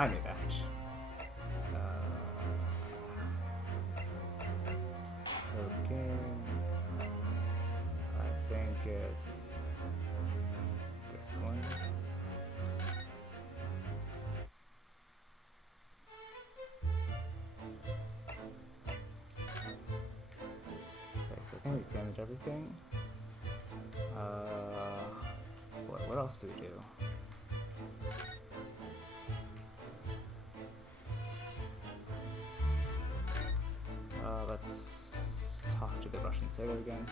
I knew that. Okay. I think it's this one. Okay, so I think we examined everything. What else do we do? Let's talk to the Russian sailor again.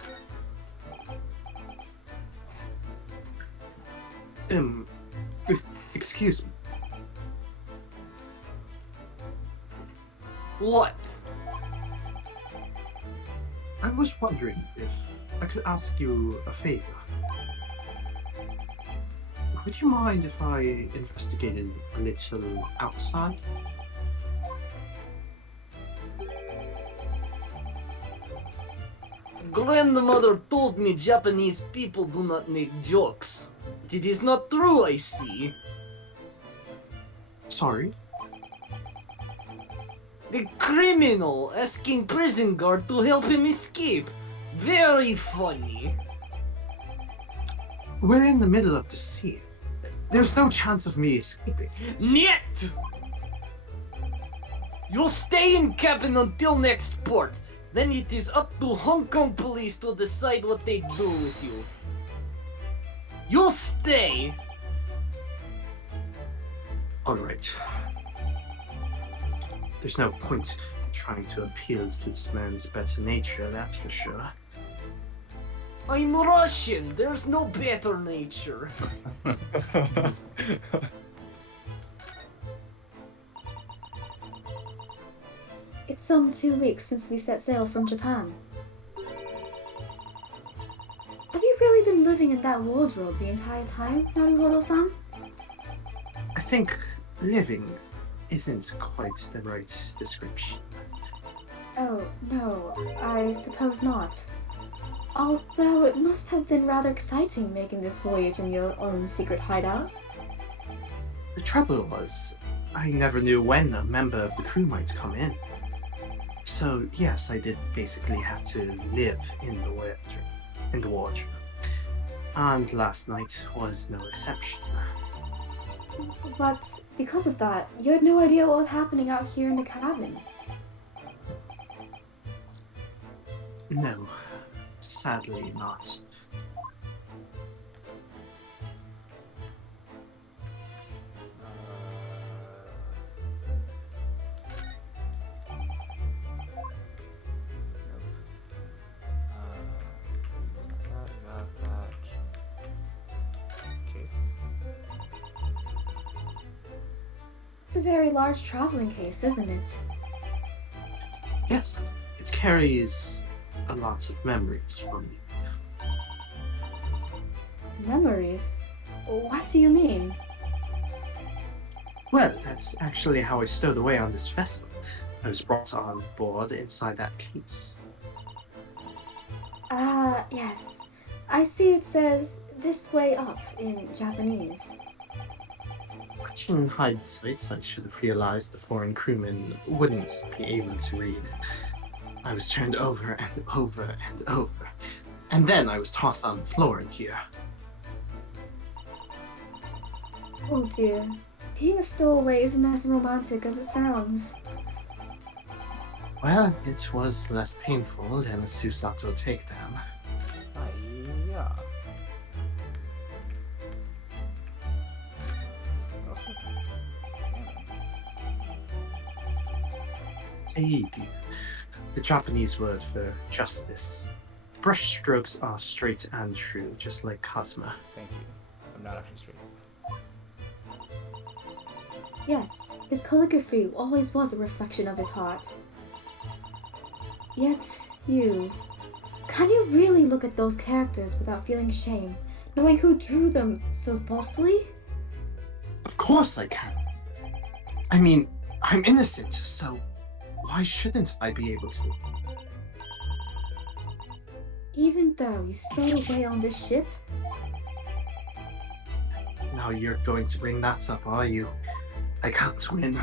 Excuse me. What? I was wondering if I could ask you a favor. Would you mind if I investigated a little outside? Grandmother told me Japanese people do not make jokes. It is not true, I see. Sorry? The criminal asking prison guard to help him escape. Very funny. We're in the middle of the sea. There's no chance of me escaping. Niet! You'll stay in cabin until next port. Then it is up to Hong Kong police to decide what they do with you. You'll stay! Alright. There's no point in trying to appeal to this man's better nature, that's for sure. I'm Russian, there's no better nature. It's some 2 weeks since we set sail from Japan. Have you really been living in that wardrobe the entire time, Naruhodo-san? I think living isn't quite the right description. Oh, no, I suppose not. Although it must have been rather exciting making this voyage in your own secret hideout. The trouble was, I never knew when a member of the crew might come in. So yes, I did basically have to live in the wardrobe. And last night was no exception. But because of that, you had no idea what was happening out here in the cabin. No, sadly not. It's a very large traveling case, isn't it? Yes, it carries a lot of memories for me. Memories? What do you mean? Well, that's actually how I stowed away on this vessel. I was brought on board inside that case. Ah, yes. I see it says, "this way up" in Japanese. Which in hindsight, I should have realized the foreign crewmen wouldn't be able to read. I was turned over and over and over, and then I was tossed on the floor in here. Oh dear. Being a stowaway isn't as romantic as it sounds. Well, it was less painful than a Susato takedown. Yeah. Seigi, the Japanese word for justice. The brush strokes are straight and true, just like Cosma. Thank you. I'm not actually straight. Yes, his calligraphy always was a reflection of his heart. Yet, can you really look at those characters without feeling shame, knowing who drew them so thoughtfully? Of course I can. I mean, I'm innocent, so why shouldn't I be able to? Even though you stowed away on this ship? Now you're going to bring that up, are you? I can't win.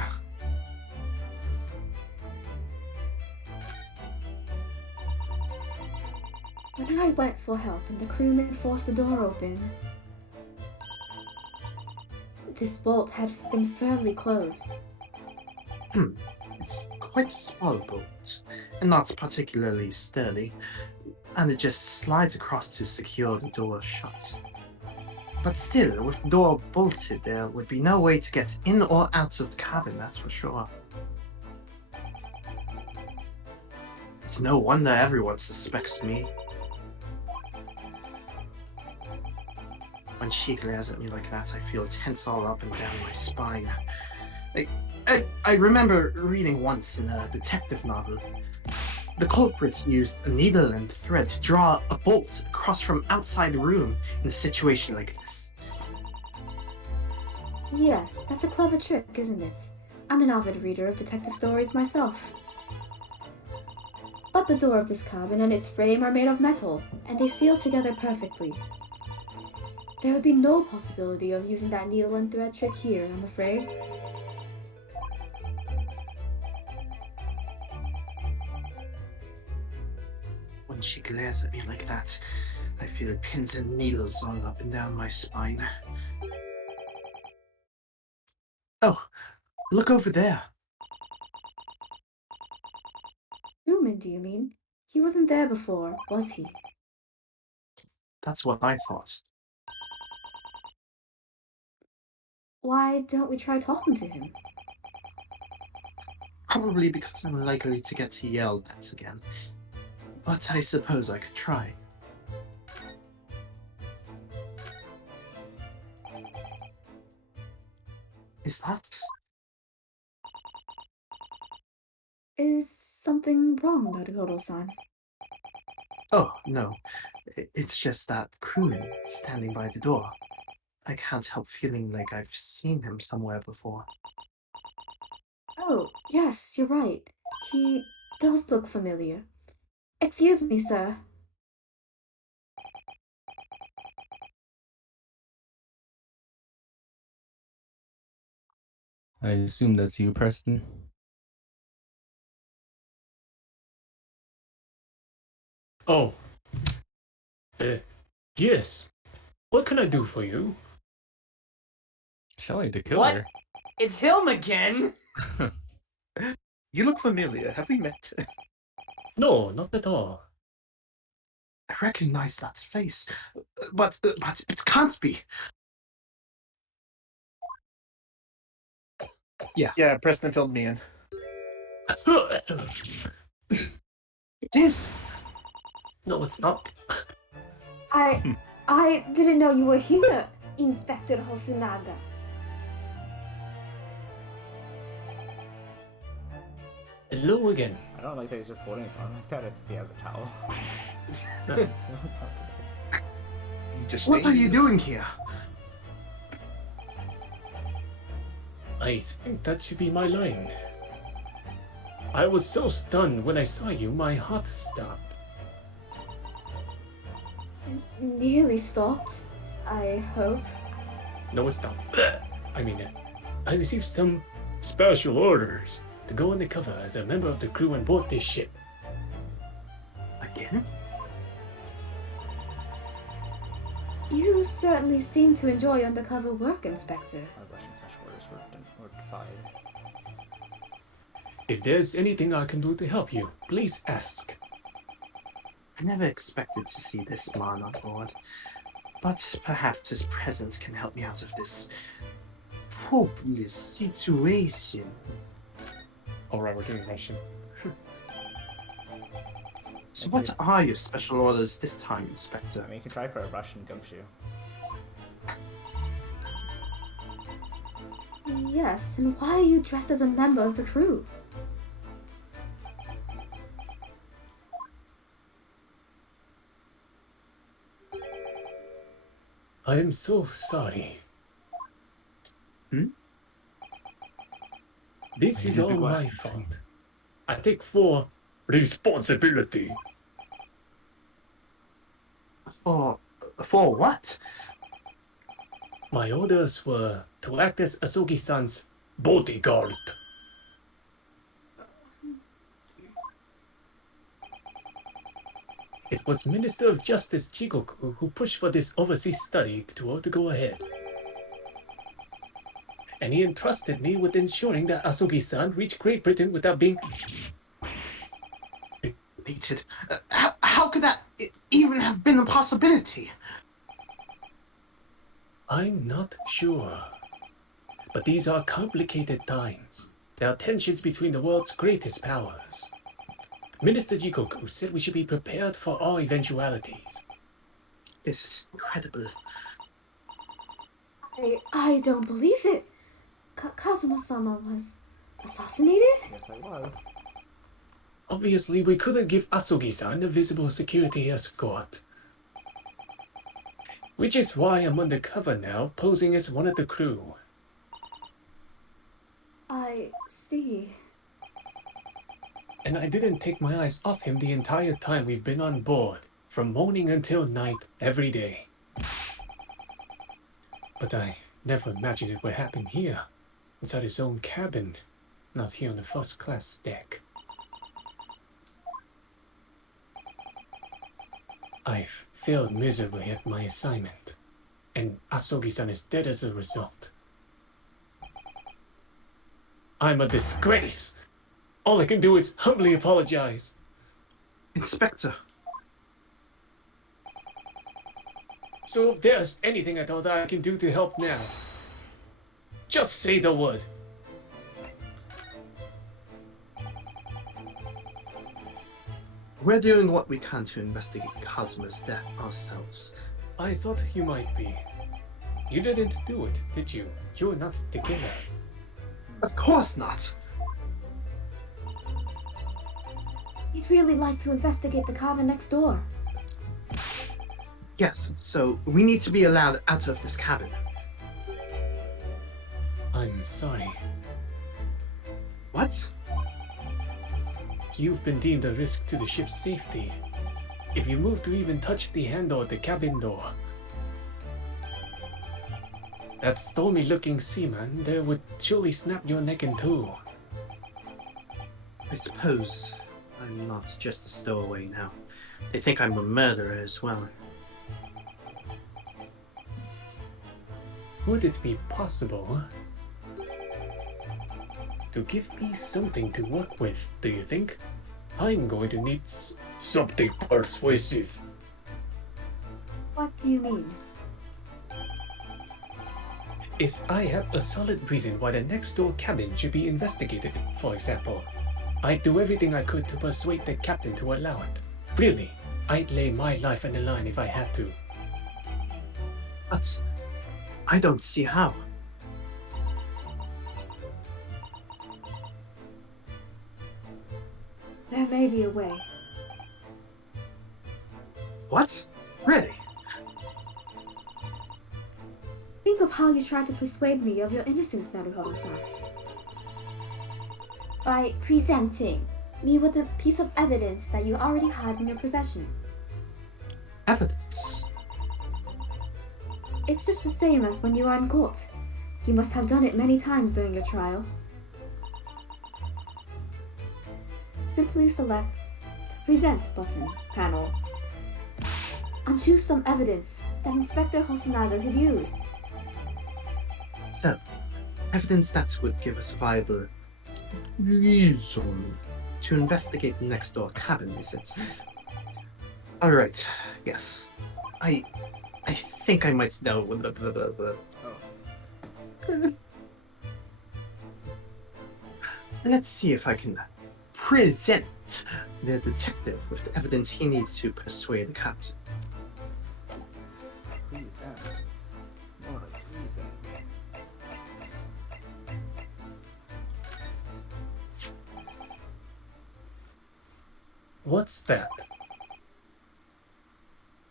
When I went for help and the crewman forced the door open, this bolt had been firmly closed. It's quite a small bolt, and not particularly sturdy, and it just slides across to secure the door shut. But still, with the door bolted, there would be no way to get in or out of the cabin, that's for sure. It's no wonder everyone suspects me. When she glares at me like that, I feel tense all up and down my spine. I remember reading once in a detective novel. The culprit used a needle and thread to draw a bolt across from outside the room in a situation like this. Yes, that's a clever trick, isn't it? I'm an avid reader of detective stories myself. But the door of this cabin and its frame are made of metal, and they seal together perfectly. There would be no possibility of using that needle and thread trick here, I'm afraid. When she glares at me like that, I feel pins and needles all up and down my spine. Oh, look over there. Newman, do you mean? He wasn't there before, was he? That's what I thought. Why don't we try talking to him? Probably because I'm likely to get yelled at again. But I suppose I could try. Is that? Is something wrong, Naruhodo-san? Oh, no. It's just that crewman standing by the door. I can't help feeling like I've seen him somewhere before. Oh, yes, you're right. He does look familiar. Excuse me, sir. I assume that's you, Preston. Oh. Yes. What can I do for you? Shelly to kill What? her. It's him again! You look familiar. Have we met? No, not at all. I recognize that face, but it can't be. Yeah, Preston filled me in. It is. No, it's not. I didn't know you were here, Inspector Hosonaga. Hello again. I don't like that he's just holding his arm like that as if he has a towel. It's so uncomfortable. You just What are stayed. you doing here? I think that should be my line. I was so stunned when I saw you, my heart stopped. Nearly stopped, I hope. No, it stopped. I received some special orders to go undercover as a member of the crew on board this ship. Again? You certainly seem to enjoy undercover work, Inspector. Our Russian special orders were defied. If there's anything I can do to help you, please ask. I never expected to see this man on board, but perhaps his presence can help me out of this hopeless situation. Alright, we're doing Russian. So what are your special orders this time, Inspector? I mean, you can try for a Russian gumshoe. Yes, and why are you dressed as a member of the crew? I am so sorry. This is all my fault. I take full responsibility. For what? My orders were to act as Asogi-san's bodyguard. It was Minister of Justice Jigoku who pushed for this overseas study to go ahead. And he entrusted me with ensuring that Asugi-san reached Great Britain without being... Mated. How could that even have been a possibility? I'm not sure. But these are complicated times. There are tensions between the world's greatest powers. Minister Jigoku said we should be prepared for all eventualities. This is incredible. I don't believe it. Kazuma-sama was assassinated? Yes, I was. Obviously, we couldn't give Asugi-san a visible security escort. Which is why I'm undercover now, posing as one of the crew. I see. And I didn't take my eyes off him the entire time we've been on board, from morning until night, every day. But I never imagined it would happen here, inside his own cabin, not here on the first-class deck. I've failed miserably at my assignment, and Asogi-san is dead as a result. I'm a disgrace! All I can do is humbly apologize. Inspector, So if there's anything at all that I can do to help now, just say the word. we're doing what we can to investigate Kazuma's death ourselves. I thought you might be. You didn't do it, did you? You were not the killer. Of course not! He'd really like to investigate the cabin next door. Yes, so we need to be allowed out of this cabin. I'm sorry. What? You've been deemed a risk to the ship's safety. If you move to even touch the handle at the cabin door, that stormy-looking seaman there would surely snap your neck in two. I suppose I'm not just a stowaway now. They think I'm a murderer as well. Would it be possible to give me something to work with, do you think? I'm going to need something persuasive. What do you mean? If I have a solid reason why the next door cabin should be investigated, for example, I'd do everything I could to persuade the captain to allow it. Really, I'd lay my life on the line if I had to. But I don't see how. There may be a way. What? Really? Think of how you tried to persuade me of your innocence, Naruhodo-san. By presenting me with a piece of evidence that you already had in your possession. Evidence? It's just the same as when you are in court. You must have done it many times during your trial. Simply select the Present button panel and choose some evidence that Inspector Hosonaga could use. So, evidence that would give us a viable reason to investigate the next door cabin, is it? Alright, yes. I think I might know. Let's see if I can present the detective with the evidence he needs to persuade the captain. Present. More like present. What's that?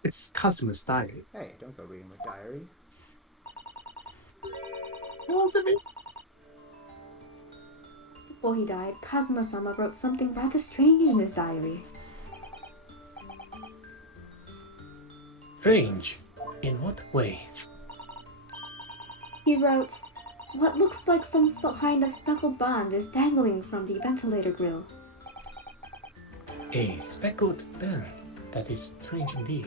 It's Kazuma's diary. Hey, don't go reading my diary. Just before he died, Kazuma-sama wrote something rather strange in his diary. Strange. In what way? He wrote, what looks like some kind of speckled band is dangling from the ventilator grill. A speckled band. That is strange indeed.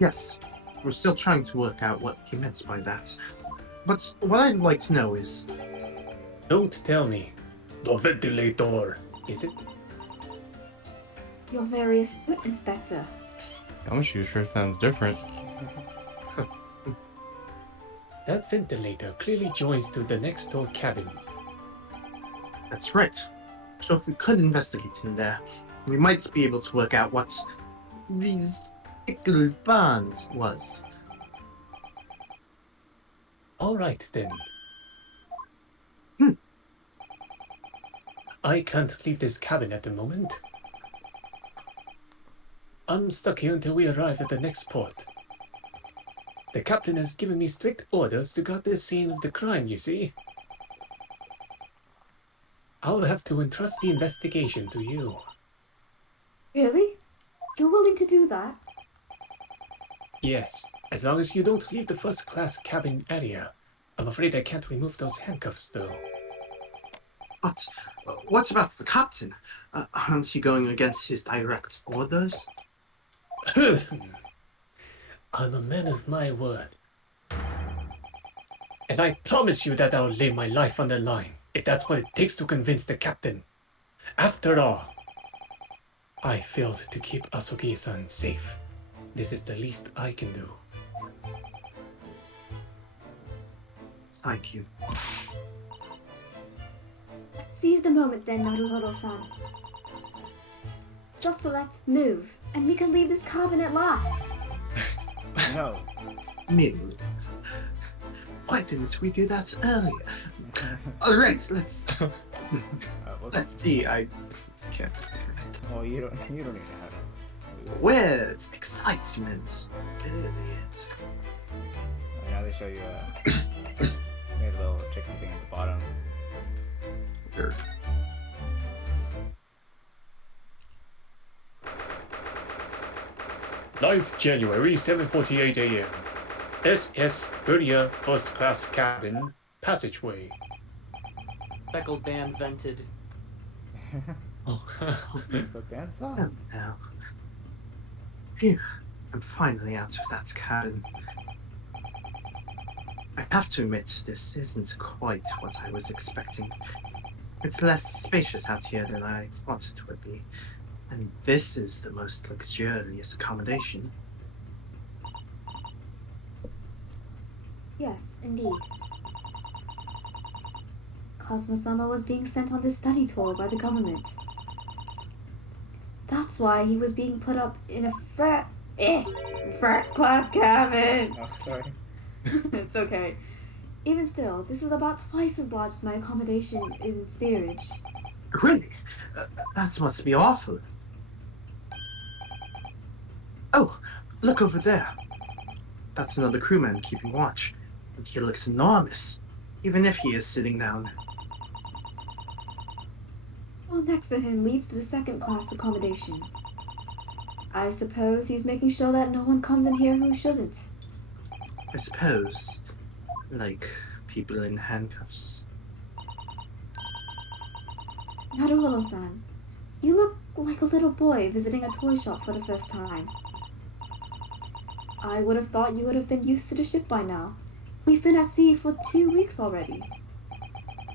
Yes, we're still trying to work out what he meant by that. But what I'd like to know is, Don't tell me. The ventilator, is it? You're very astute, Inspector. Gumshoe sure sounds different. That ventilator clearly joins to the next door cabin. that's right. So if we could investigate in there, we might be able to work out what this speckled band was. Alright then. Hmm. I can't leave this cabin at the moment. I'm stuck here until we arrive at the next port. The captain has given me strict orders to guard the scene of the crime, you see. I'll have to entrust the investigation to you. Really? You're willing to do that? Yes, as long as you don't leave the first-class cabin area. I'm afraid I can't remove those handcuffs, though. But what about the captain? Aren't you going against his direct orders? I'm a man of my word. And I promise you that I'll lay my life on the line, if that's what it takes to convince the captain. After all, I failed to keep Asogi-san safe. This is the least I can do. Thank you. Seize the moment then, Naruhodo-san. Just let's move, and we can leave this cabin at last. No. Move. Why didn't we do that earlier? Alright, let's see. I can't. Well, you don't need to have it. Words, excitement, brilliant. Now they show you they had a little chicken thing at the bottom. Sure. January, 7:48 a.m. SS Burnia First Class Cabin, Passageway. Speckled band vented. Oh, Speckled band sauce. And now. Phew, I'm finally out of that cabin. I have to admit, this isn't quite what I was expecting. It's less spacious out here than I thought it would be. And this is the most luxurious accommodation. Yes, indeed. Cosmo-sama was being sent on this study tour by the government. That's why he was being put up in a first-class cabin. Oh, sorry. It's okay. Even still, this is about twice as large as my accommodation in steerage. Really? That must be awful. Oh, look over there. That's another crewman keeping watch. And he looks enormous, even if he is sitting down. Well, next to him leads to the second-class accommodation. I suppose he's making sure that no one comes in here who shouldn't. I suppose, like people in handcuffs. Naruhodo-san, you look like a little boy visiting a toy shop for the first time. I would have thought you would have been used to the ship by now. We've been at sea for 2 weeks already.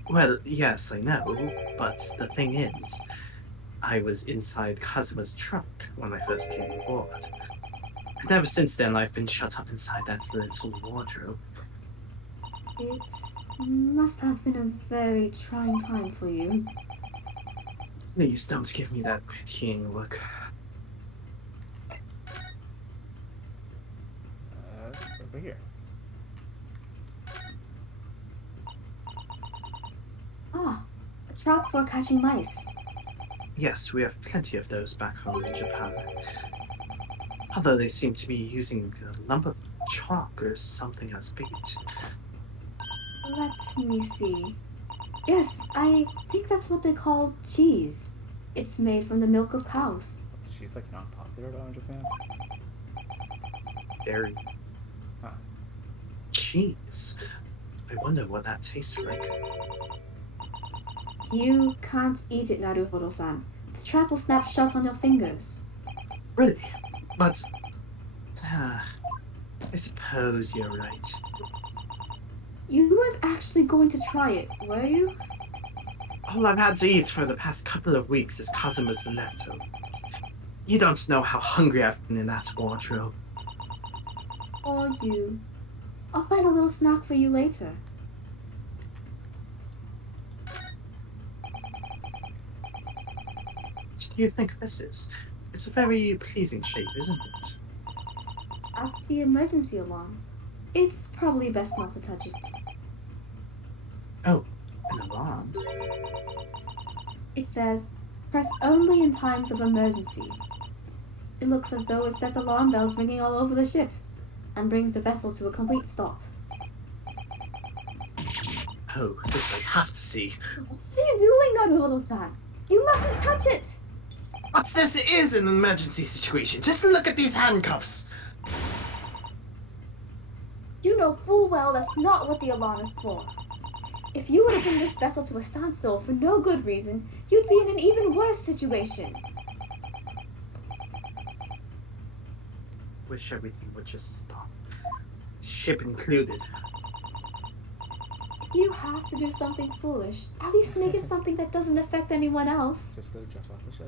Well, yes, I know, but the thing is, I was inside Kazuma's truck when I first came aboard. And ever since then, I've been shut up inside that little wardrobe. It must have been a very trying time for you. Please don't give me that pitying look. Over here. Ah, a trap for catching mice. Yes, we have plenty of those back home in Japan. Although they seem to be using a lump of chalk or something as bait. Let me see. Yes, I think that's what they call cheese. It's made from the milk of cows. She's like not popular at all in Japan. Very. Huh. cheese. I wonder what that tastes like. You can't eat it, Naruhodo-san. The trap will snap shut on your fingers. Really? But... I suppose you're right. You weren't actually going to try it, were you? All I've had to eat for the past couple of weeks is Kazuma's leftovers. You don't know how hungry I've been in that wardrobe. Or you. I'll find a little snack for you later. What do you think this is? It's a very pleasing shape, isn't it? That's the emergency alarm. It's probably best not to touch it. Oh, an alarm. It says, press only in times of emergency. It looks as though it sets alarm bells ringing all over the ship, and brings the vessel to a complete stop. Oh, this I have to see. What are you doing, Naruhodo-san? You mustn't touch it! But this is an emergency situation. Just look at these handcuffs. You know full well that's not what the alarm is for. If you were to bring this vessel to a standstill for no good reason, you'd be in an even worse situation. Wish everything would just stop. Ship included. If you have to do something foolish, at least make it something that doesn't affect anyone else. Just go jump off the ship.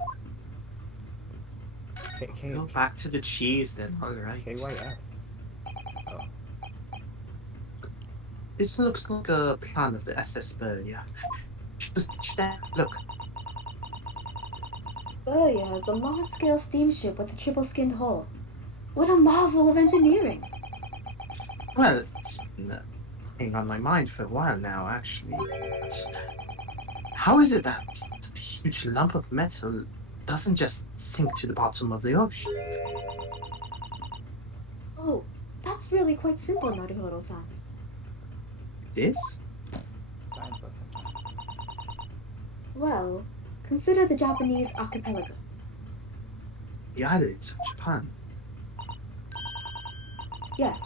Go back to the cheese then, alright. KYS. Oh. This looks like a plan of the SS Burya. Look. Burya is a large-scale steamship with a triple-skinned hull. What a marvel of engineering! Well, it's been hanging on my mind for a while now, actually. But how is it that a huge lump of metal doesn't just sink to the bottom of the ocean? Oh, that's really quite simple, Naruhodo-san. This? Science lesson time. Well, consider the Japanese archipelago. The islands of Japan. Yes.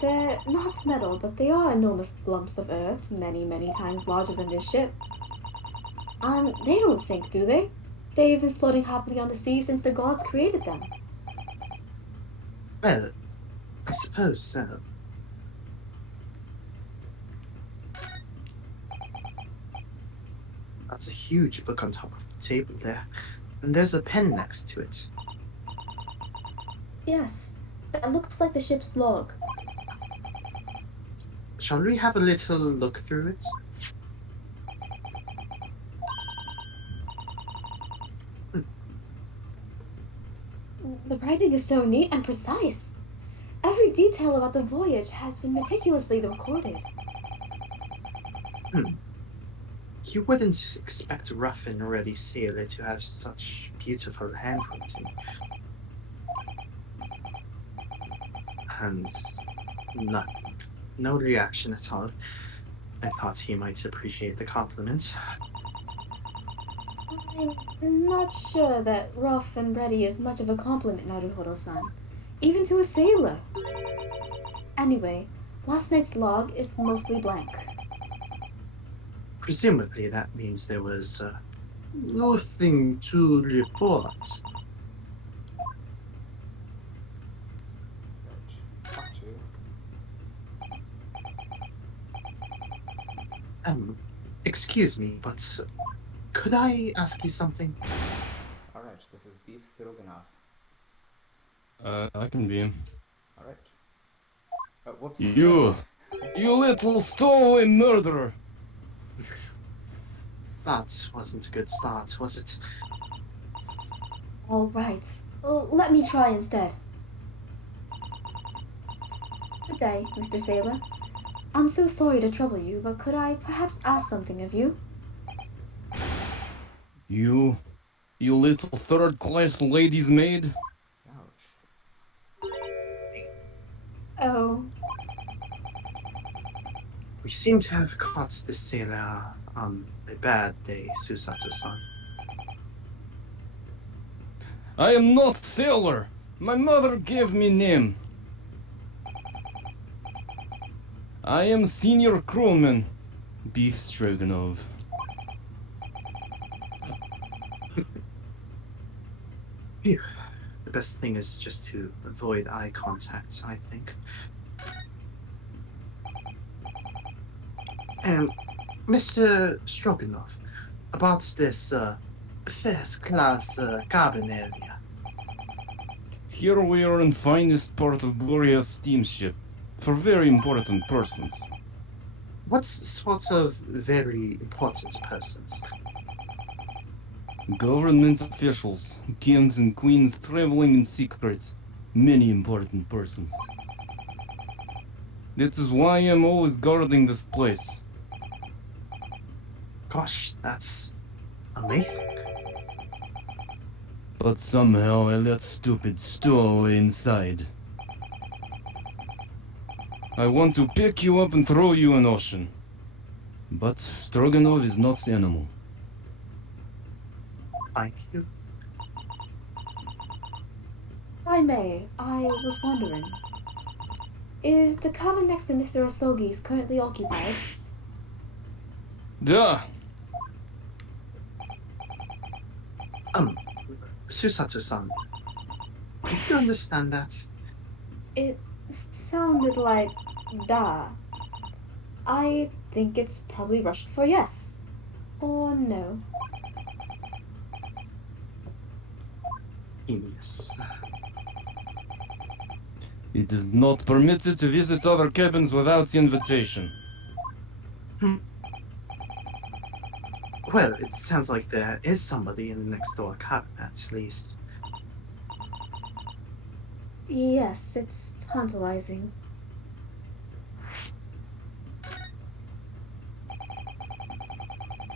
They're not metal, but they are enormous lumps of earth, many, many times larger than this ship. And they don't sink, do they? They've been floating happily on the sea since the gods created them. Well, I suppose so. That's a huge book on top of the table there. And there's a pen next to it. Yes, that looks like the ship's log. Shall we have a little look through it? The writing is so neat and precise. Every detail about the voyage has been meticulously recorded. You wouldn't expect a rough and ready sailor to have such beautiful handwriting. And nothing. No reaction at all. I thought he might appreciate the compliment. I'm not sure that rough and ready is much of a compliment, Naruhodo-san. Even to a sailor. Anyway, last night's log is mostly blank. Presumably that means there was nothing to report. Spot you. Excuse me, but could I ask you something? Alright, this is beef stroganoff. I can be him. Alright. Whoops. You little stowaway murderer! That wasn't a good start, was it? All right. Let me try instead. Good day, Mr. Sailor. I'm so sorry to trouble you, but could I perhaps ask something of you? You little third-class lady's maid? Ouch. Oh, We seem to have caught this sailor on a bad day, Susato-san. I am not sailor! My mother gave me name. I am senior crewman. Beef stroganoff. Phew. The best thing is just to avoid eye contact, I think. And Mr. Stroganoff, about this first-class cabin area. Here we are in finest part of Gloria's steamship, for very important persons. What sort of very important persons? Government officials, kings and queens traveling in secret, many important persons. That is why I am always guarding this place. Gosh, that's amazing. But somehow I let stupid stowaway inside. I want to pick you up and throw you in ocean. But Stroganov is not animal. Thank you. I may. I was wondering. Is the cabin next to Mr. Asogi's currently occupied? Duh! Susato-san, did you understand that? It sounded like da. I think it's probably Russian for yes. Or no. Yes. It is not permitted to visit other cabins without invitation. Well, it sounds like there is somebody in the next door cabin, at least. Yes, it's tantalizing.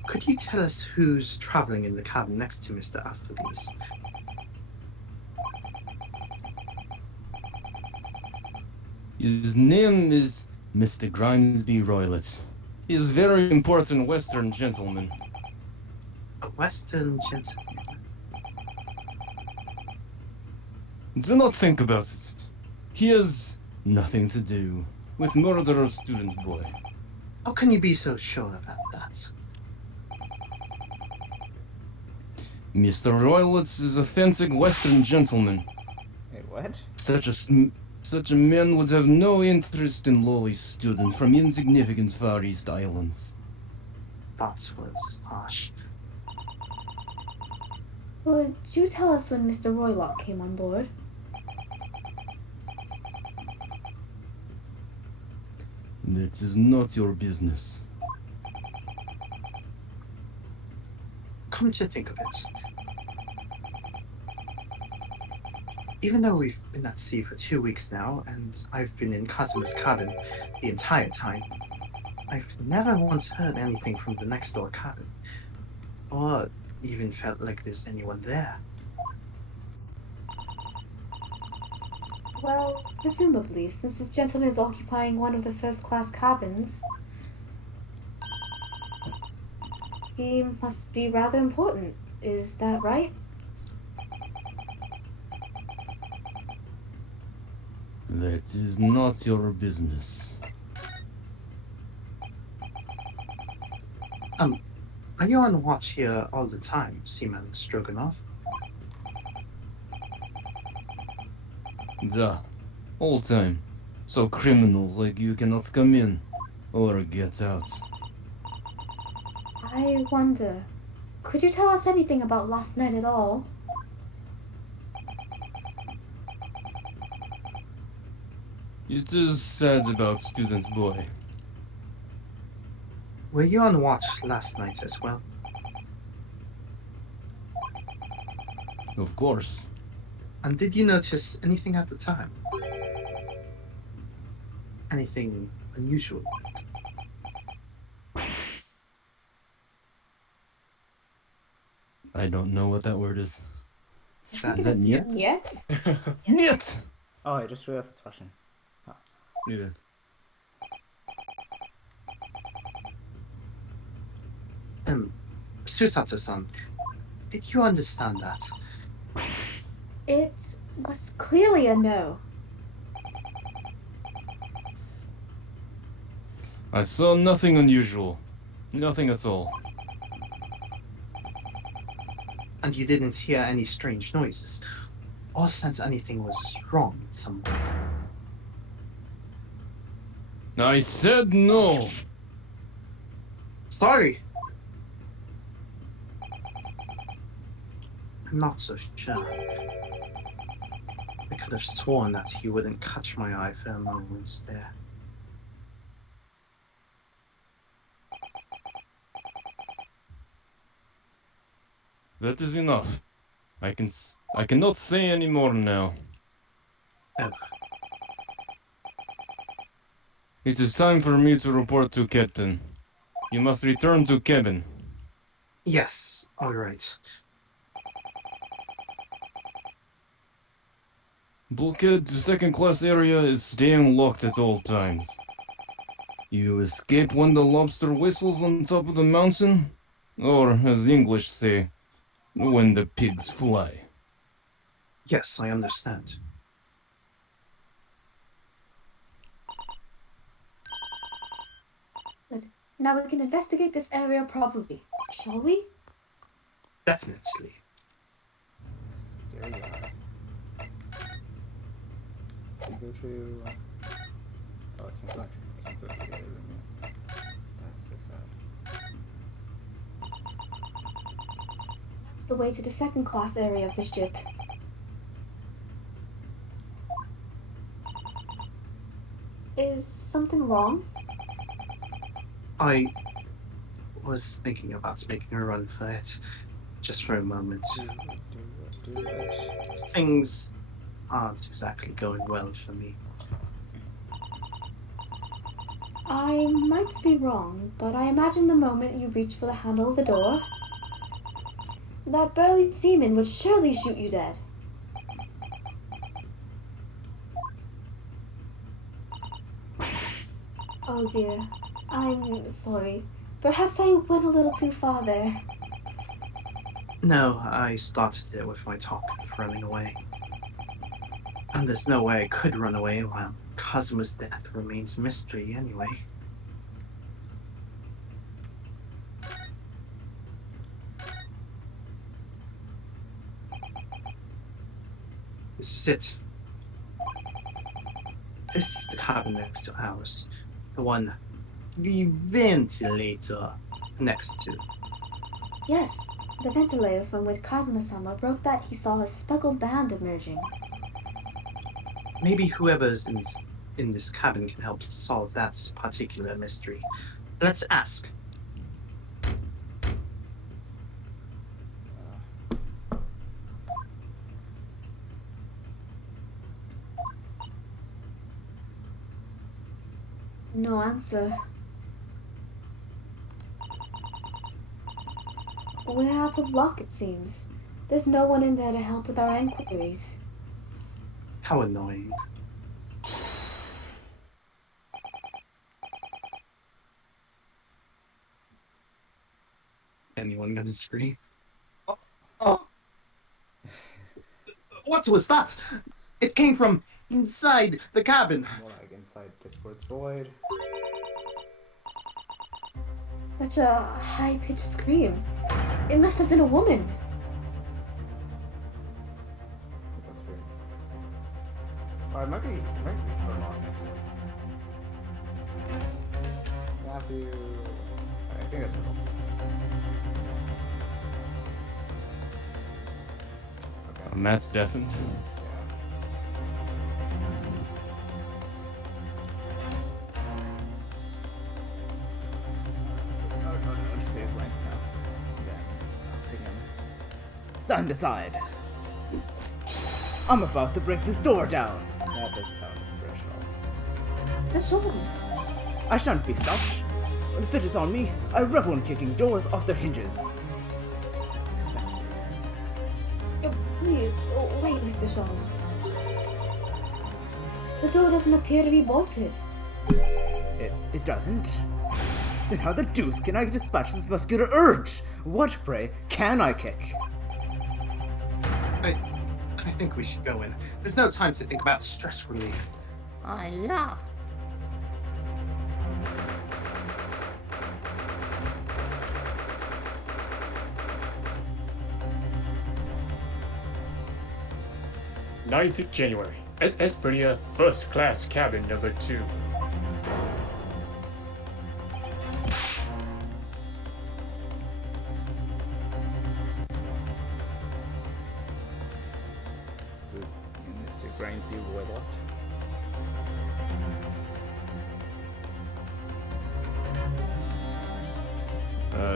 Could you tell us who's traveling in the cabin next to Mr. Astogi's? His name is Mr. Grimesby Roylett. He is very important Western gentleman. A Western gentleman. Do not think about it. He has nothing to do with murder of student boy. How can you be so sure about that? Mr. Roylett is authentic Western gentleman. Wait, what? Such a man would have no interest in lowly student from insignificant Far East islands. That was harsh. Would you tell us when Mr. Roylock came on board? That is not your business. Come to think of it, even though we've been at sea for 2 weeks now, and I've been in Kazuma's cabin the entire time, I've never once heard anything from the next door cabin, or even felt like there's anyone there. Well, presumably, since this gentleman is occupying one of the first-class cabins, he must be rather important. Is that right? That is not your business. Are you on watch here all the time, Seaman Stroganoff? Duh. All time. So criminals like you cannot come in or get out. I wonder, could you tell us anything about last night at all? It is sad about student boy. Were you on watch last night as well? Of course. And did you notice anything at the time? Anything unusual? I don't know what that word is. Is that niet? Yet? Niet! Oh, I just realized it's Russian. Neither. Susato-san, did you understand that? It was clearly a no. I saw nothing unusual. Nothing at all. And you didn't hear any strange noises, or sense anything was wrong in some way? I said no! Sorry! I'm not so sure. I could have sworn that he wouldn't catch my eye for a moment there. That is enough. I cannot say any more now. Oh, It is time for me to report to Captain. You must return to cabin. yes, alright. Bulkhead to second class area is staying locked at all times. You escape when the lobster whistles on top of the mountain, or as the English say, when the pigs fly. Yes, I understand. Good. Now we can investigate this area properly, shall we? Definitely. Scary eye. Can you go to... Oh, I can't go actually. I can't go to the other room yet. That's so sad. It's the way to the second class area of the ship. Is something wrong? I was thinking about making a run for it, just for a moment. Do it. Things aren't exactly going well for me. I might be wrong, but I imagine the moment you reach for the handle of the door, that burly seaman would surely shoot you dead. Oh dear, I'm sorry. Perhaps I went a little too far there. No, I started it with my talk of running away. And there's no way I could run away while Kazuma's death remains a mystery anyway. This is it. This is the cabin next to ours. The one the ventilator next to. Yes, the ventilator from which Kazuma-sama wrote that he saw a speckled band emerging. Maybe whoever's in this cabin can help solve that particular mystery. Let's ask. No answer. We're out of luck, it seems. There's no one in there to help with our inquiries. How annoying. Anyone gonna scream? Oh. What was that? It came from inside the cabin. More like inside Discord's void. Such a high-pitched scream. It must have been a woman. I think that's very interesting. Or it might be prolonged actually. Matthew. I think that's prolonged. Okay. Matt's deafened. Yeah. No, just say his length now. Yeah. I'll bring him. Stand aside. I'm about to break this door down. That doesn't sound British at all. It's the Shawns. I shan't be stopped. When the fit is on me, I rub on kicking doors off their hinges. It's so sexy. Please, wait, Mr. Shawns. The door doesn't appear to be bolted. It doesn't? Then how the deuce can I dispatch this muscular urge? What, pray, can I kick? I think we should go in. There's no time to think about stress relief. Oh, yeah. 9th January. Esperia, first class cabin number 2. This is Mr. Grimesy Warlock.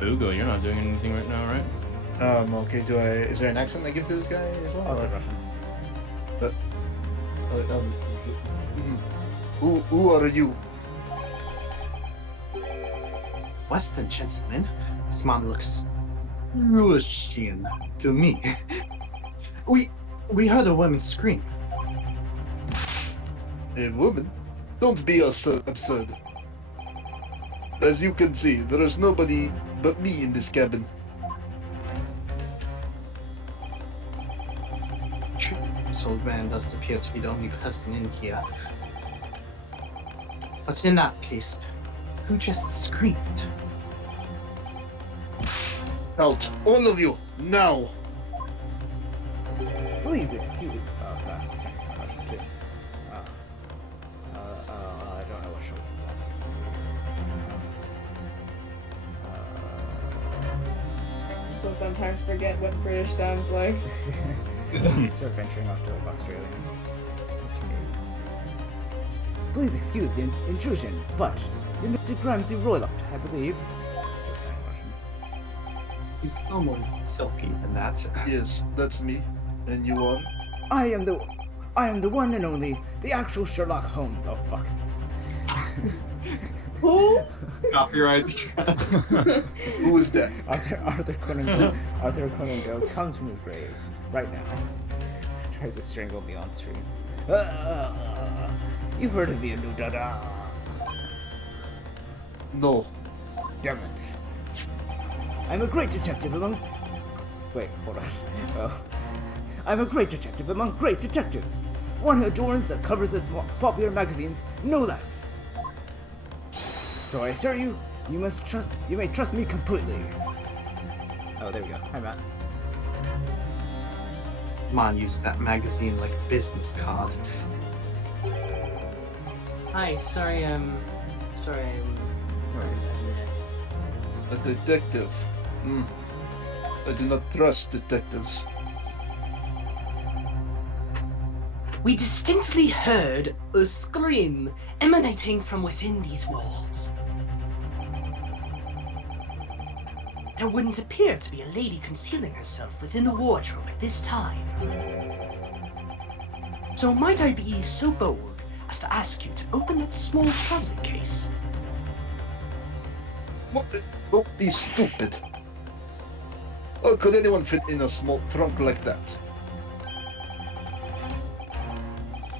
Ugo, you're not doing anything right now, right? Okay, is there an accent I give to this guy as well? Also or- Russian. Who are you? Western gentleman. This man looks Russian to me. We heard a woman scream. A woman? Don't be absurd. As you can see, there is nobody but me in this cabin. True, this old man does appear to be the only person in here. But in that case, who just screamed? Out, all of you, now! Please excuse. Oh god, this one's not Russian too. I don't know what Schultz's accent would be. So sometimes forget what British sounds like. Start venturing off to like Australian. Canadian. Please excuse the intrusion, but you're Mr. Grimesy Roylock, I believe. Still saying Russian. He's no more silky than that. Yes, that's me. And you are? I am the one and only, the actual Sherlock Holmes. Oh fuck. Who? Copyright. Who is that? Arthur Conan Doyle comes from his grave right now. Tries to strangle me on stream. You've heard of me, no dada. No. Damn it. I'm a great detective among. Wait, hold on. Oh. I'm a great detective among great detectives. One who adorns the covers of popular magazines, no less. So I assure you, you may trust me completely. Oh, there we go. Hi, Matt. Man used that magazine like a business card. Hi, sorry, A detective. I do not trust detectives. We distinctly heard a scream emanating from within these walls. There wouldn't appear to be a lady concealing herself within the wardrobe at this time. So might I be so bold as to ask you to open that small traveling case? What? Don't be stupid. How could anyone fit in a small trunk like that?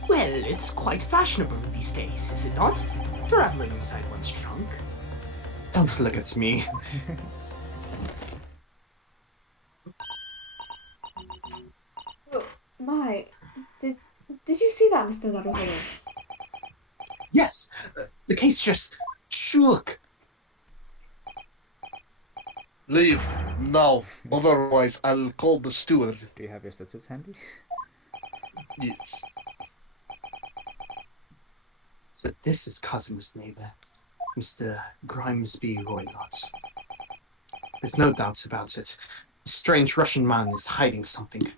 Well, it's quite fashionable these days, is it not? Traveling inside one's trunk. Don't look at me. Oh, my. Did you see that, Mr. Naruhodo? Yes, the case just shook. Leave now, otherwise I'll call the steward. Do you have your scissors handy? Yes. So this is Cosima's neighbor, Mr. Grimesby Roylott. There's no doubt about it. A strange Russian man is hiding something.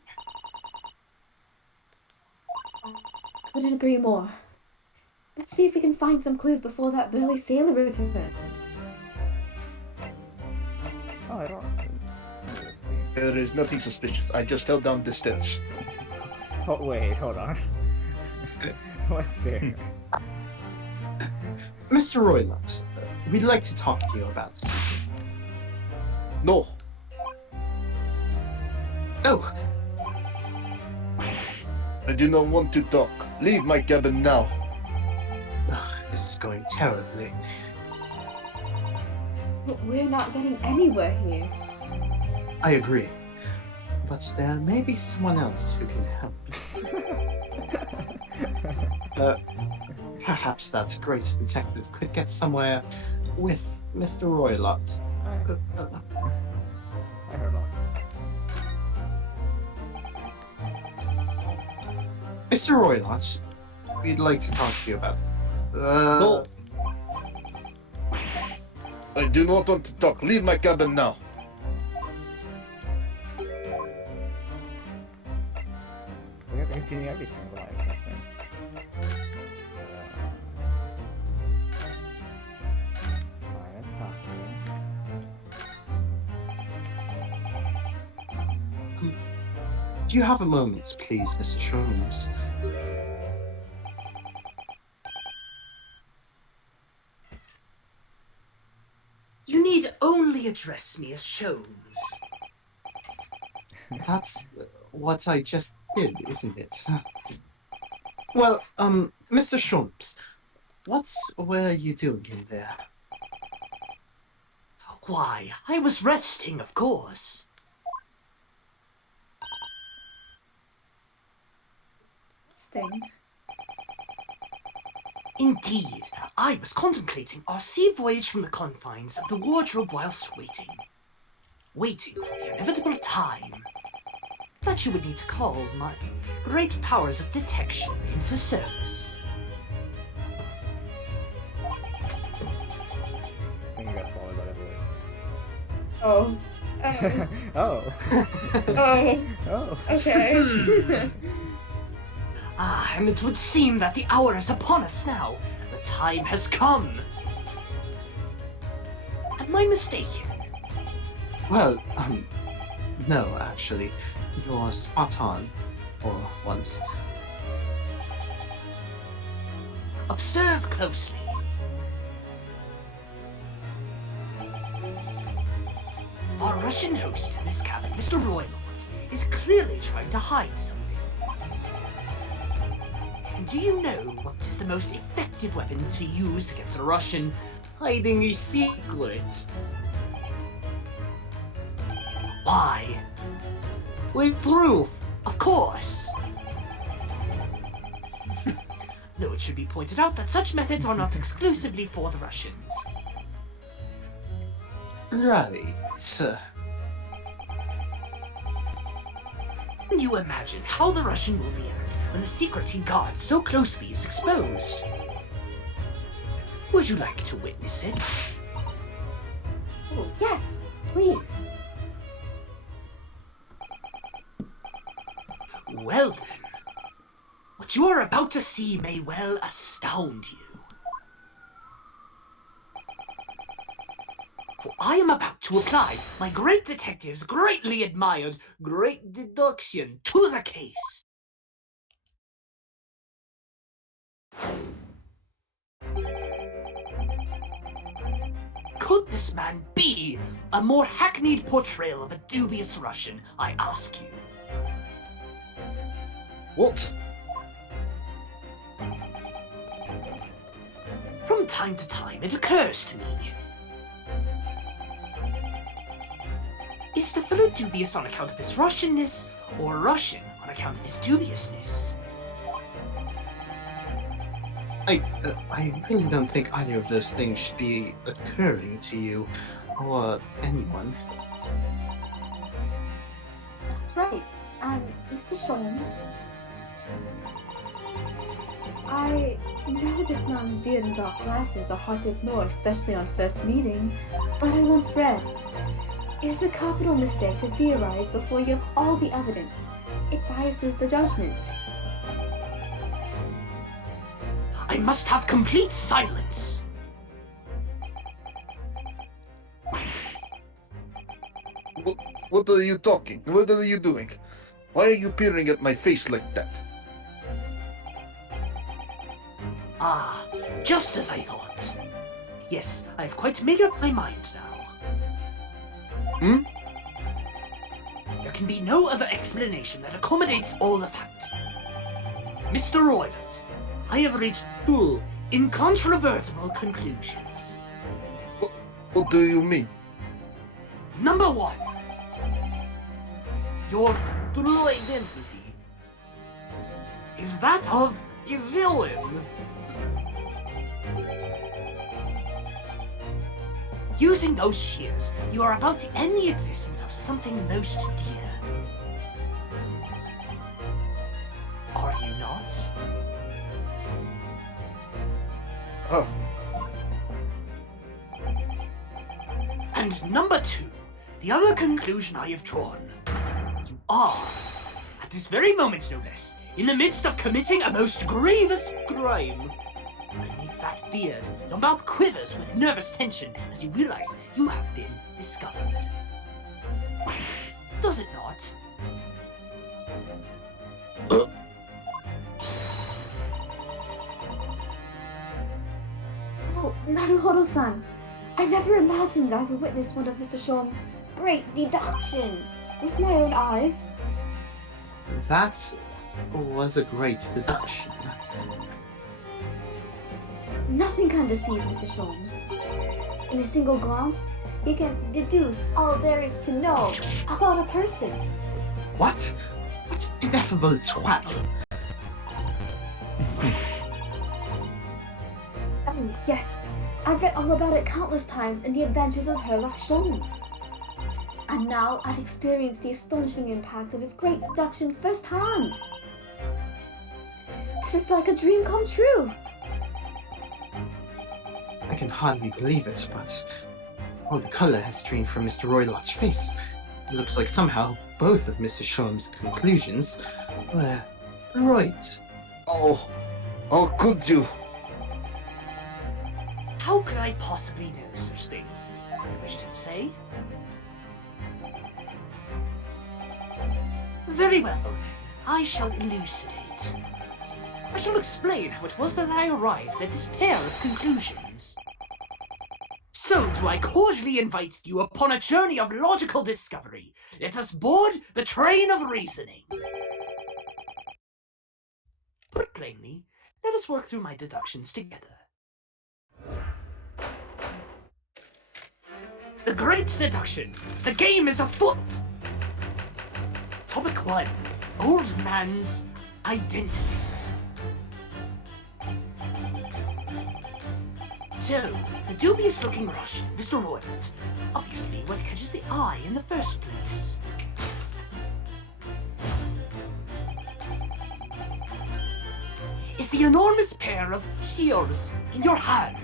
Couldn't agree more. Let's see if we can find some clues before that burly sailor returns. Oh, I don't know this thing. There is nothing suspicious. I just fell down the stairs. Oh, wait, hold on. What's there? Mr. Roylott, we'd like to talk to you about something. No. Oh, I do not want to talk. Leave my cabin now. this is going terribly. But we're not getting anywhere here. I agree. But there may be someone else who can help. Perhaps that great detective could get somewhere with Mr. Roylott. I heard all. Mr. Roylott, we'd like to talk to you about. No. I do not want to talk. Leave my cabin now. We have to continue everything by Preston. Alright, let's talk to you. Do you have a moment, please, Mr. Shrooms? You need only address me as Sholmes. That's what I just did, isn't it? Well, Mr. Shrooms, what were you doing in there? Why, I was resting, of course. Sting. Indeed, I was contemplating our sea voyage from the confines of the wardrobe whilst waiting. Waiting for the inevitable time that you would need to call my great powers of detection into service. I think you got swallowed by that bullet. Oh. Oh. Oh. Oh. Okay. And it would seem that the hour is upon us now. The time has come. Am I mistaken? Well, no, actually. You're spot on, for once. Observe closely. Our Russian host in this cabin, Mr. Roylott, is clearly trying to hide something. And do you know what is the most effective weapon to use against a Russian hiding a secret? Why? Wait, truth, of course. Though it should be pointed out that such methods are not exclusively for the Russians. Right. Can you imagine how the Russian will react when the secret he guards so closely is exposed? Would you like to witness it? Oh, yes, please. Well then, what you are about to see may well astound you. For I am about to apply my great detective's greatly admired great deduction to the case. Could this man be a more hackneyed portrayal of a dubious Russian, I ask you? What? From time to time, it occurs to me. Is the fellow dubious on account of his Russianness, or Russian on account of his dubiousness? I really don't think either of those things should be occurring to you, or anyone. That's right. And Mr. Sholmes, I know this man's beard and dark glasses are hard to ignore, especially on first meeting, but I once read, it is a capital mistake to theorize before you have all the evidence. It biases the judgment. I must have complete silence. What are you talking? What are you doing? Why are you peering at my face like that? Ah, just as I thought. Yes, I have quite made up my mind now. Hmm? There can be no other explanation that accommodates all the facts. Mr. Roylott, I have reached two incontrovertible conclusions. What do you mean? Number one, your true identity is that of a villain. Using those shears, you are about to end the existence of something most dear. Are you not? Huh. And number 2, the other conclusion I have drawn. You are, at this very moment no less, in the midst of committing a most grievous crime. Beneath that beard, your mouth quivers with nervous tension as you realize you have been discovered. Does it not? Oh, Naruhodo-san, I never imagined I would witness one of Mr. Shom's great deductions with my own eyes. That was a great deduction. Nothing can deceive Mr. Sholmes. In a single glance, he can deduce all there is to know about a person. What? What ineffable twaddle! Oh, yes, I've read all about it countless times in the adventures of Sherlock Sholmes. And now I've experienced the astonishing impact of his great deduction firsthand. This is like a dream come true. I can hardly believe it, but all the color has drained from Mr. Roylot's face. It looks like somehow both of Mr. Sholmes' conclusions were right. Oh, how could you? How could I possibly know such things? I wish to say. Very well, then. I shall elucidate. I shall explain how it was that I arrived at this pair of conclusions. So do I cordially invite you upon a journey of logical discovery. Let us board the train of reasoning. Put plainly, let us work through my deductions together. The great deduction. The game is afoot. Topic 1. Old man's identity. So, the dubious-looking Russian, Mr. Roylott, obviously what catches the eye in the first place. Is the enormous pair of shears in your hand.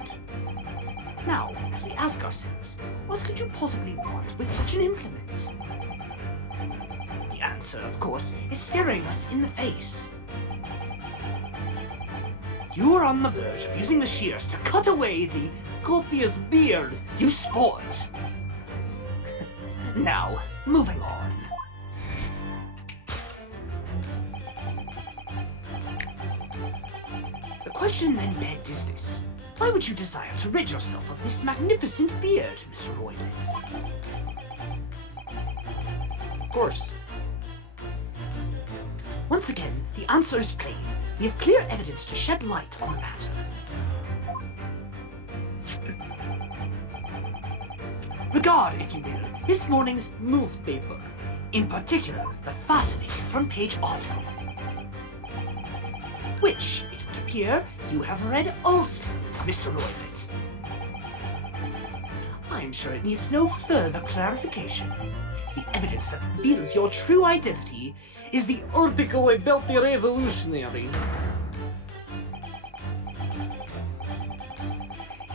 Now, as we ask ourselves, what could you possibly want with such an implement? The answer, of course, is staring us in the face. You are on the verge of using the shears to cut away the copious beard you sport. Now, moving on. The question then begged is this. Why would you desire to rid yourself of this magnificent beard, Mr. Roylott? Of course. Once again, the answer is plain. We have clear evidence to shed light on the matter. Regard, if you will, this morning's newspaper. In particular, the fascinating front page article. Which, it would appear, you have read also, Mr. Roylott. I'm sure it needs no further clarification. The evidence that reveals your true identity is the article about the revolutionary.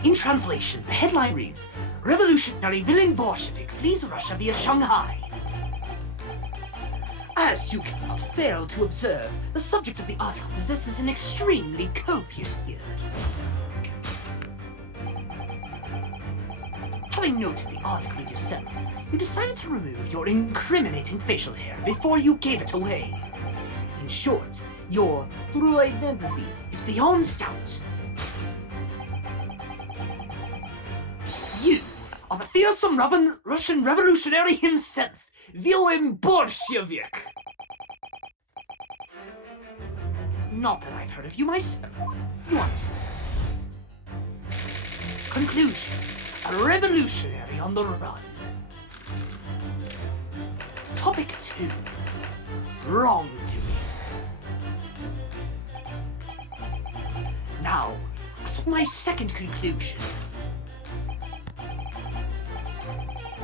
In translation, the headline reads, Revolutionary villain Bolshevik flees Russia via Shanghai. As you cannot fail to observe, the subject of the article possesses an extremely copious beard. Having noted the article yourself, you decided to remove your incriminating facial hair before you gave it away. In short, your true identity is beyond doubt. You are the fearsome Russian revolutionary himself, Wilhelm Bolshevik. Not that I've heard of you myself. You understand. Conclusion. A revolutionary on the run. Topic 2. Wrongdoing. Now, as for my second conclusion.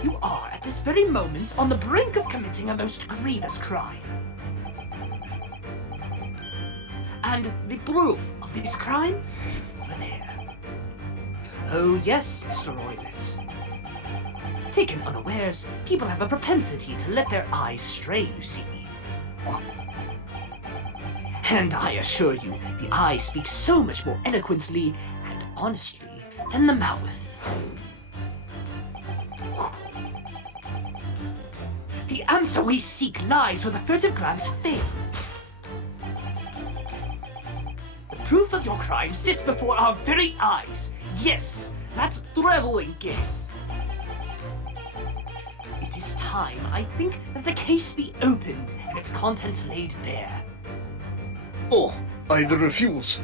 You are at this very moment on the brink of committing a most grievous crime. And the proof of this crime? Over there. Oh yes, Mr. Roylet. Taken unawares, people have a propensity to let their eyes stray, you see. And I assure you, the eye speaks so much more eloquently and honestly than the mouth. The answer we seek lies where the furtive glance fails. The proof of your crime sits before our very eyes. Yes, that traveling case. It is time, I think, that the case be opened and its contents laid bare. Oh, I refuse.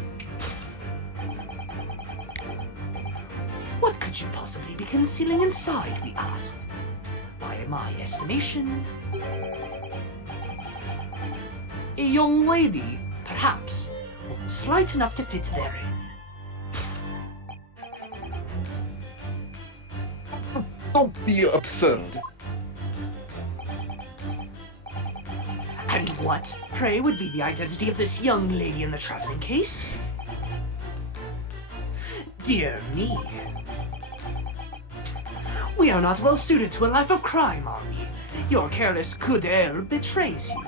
What could you possibly be concealing inside, we ask? By my estimation, a young lady, perhaps, slight enough to fit therein. Don't be absurd. And what, pray, would be the identity of this young lady in the traveling case? Dear me. We are not well suited to a life of crime, are we? Your careless coup d'air betrays you.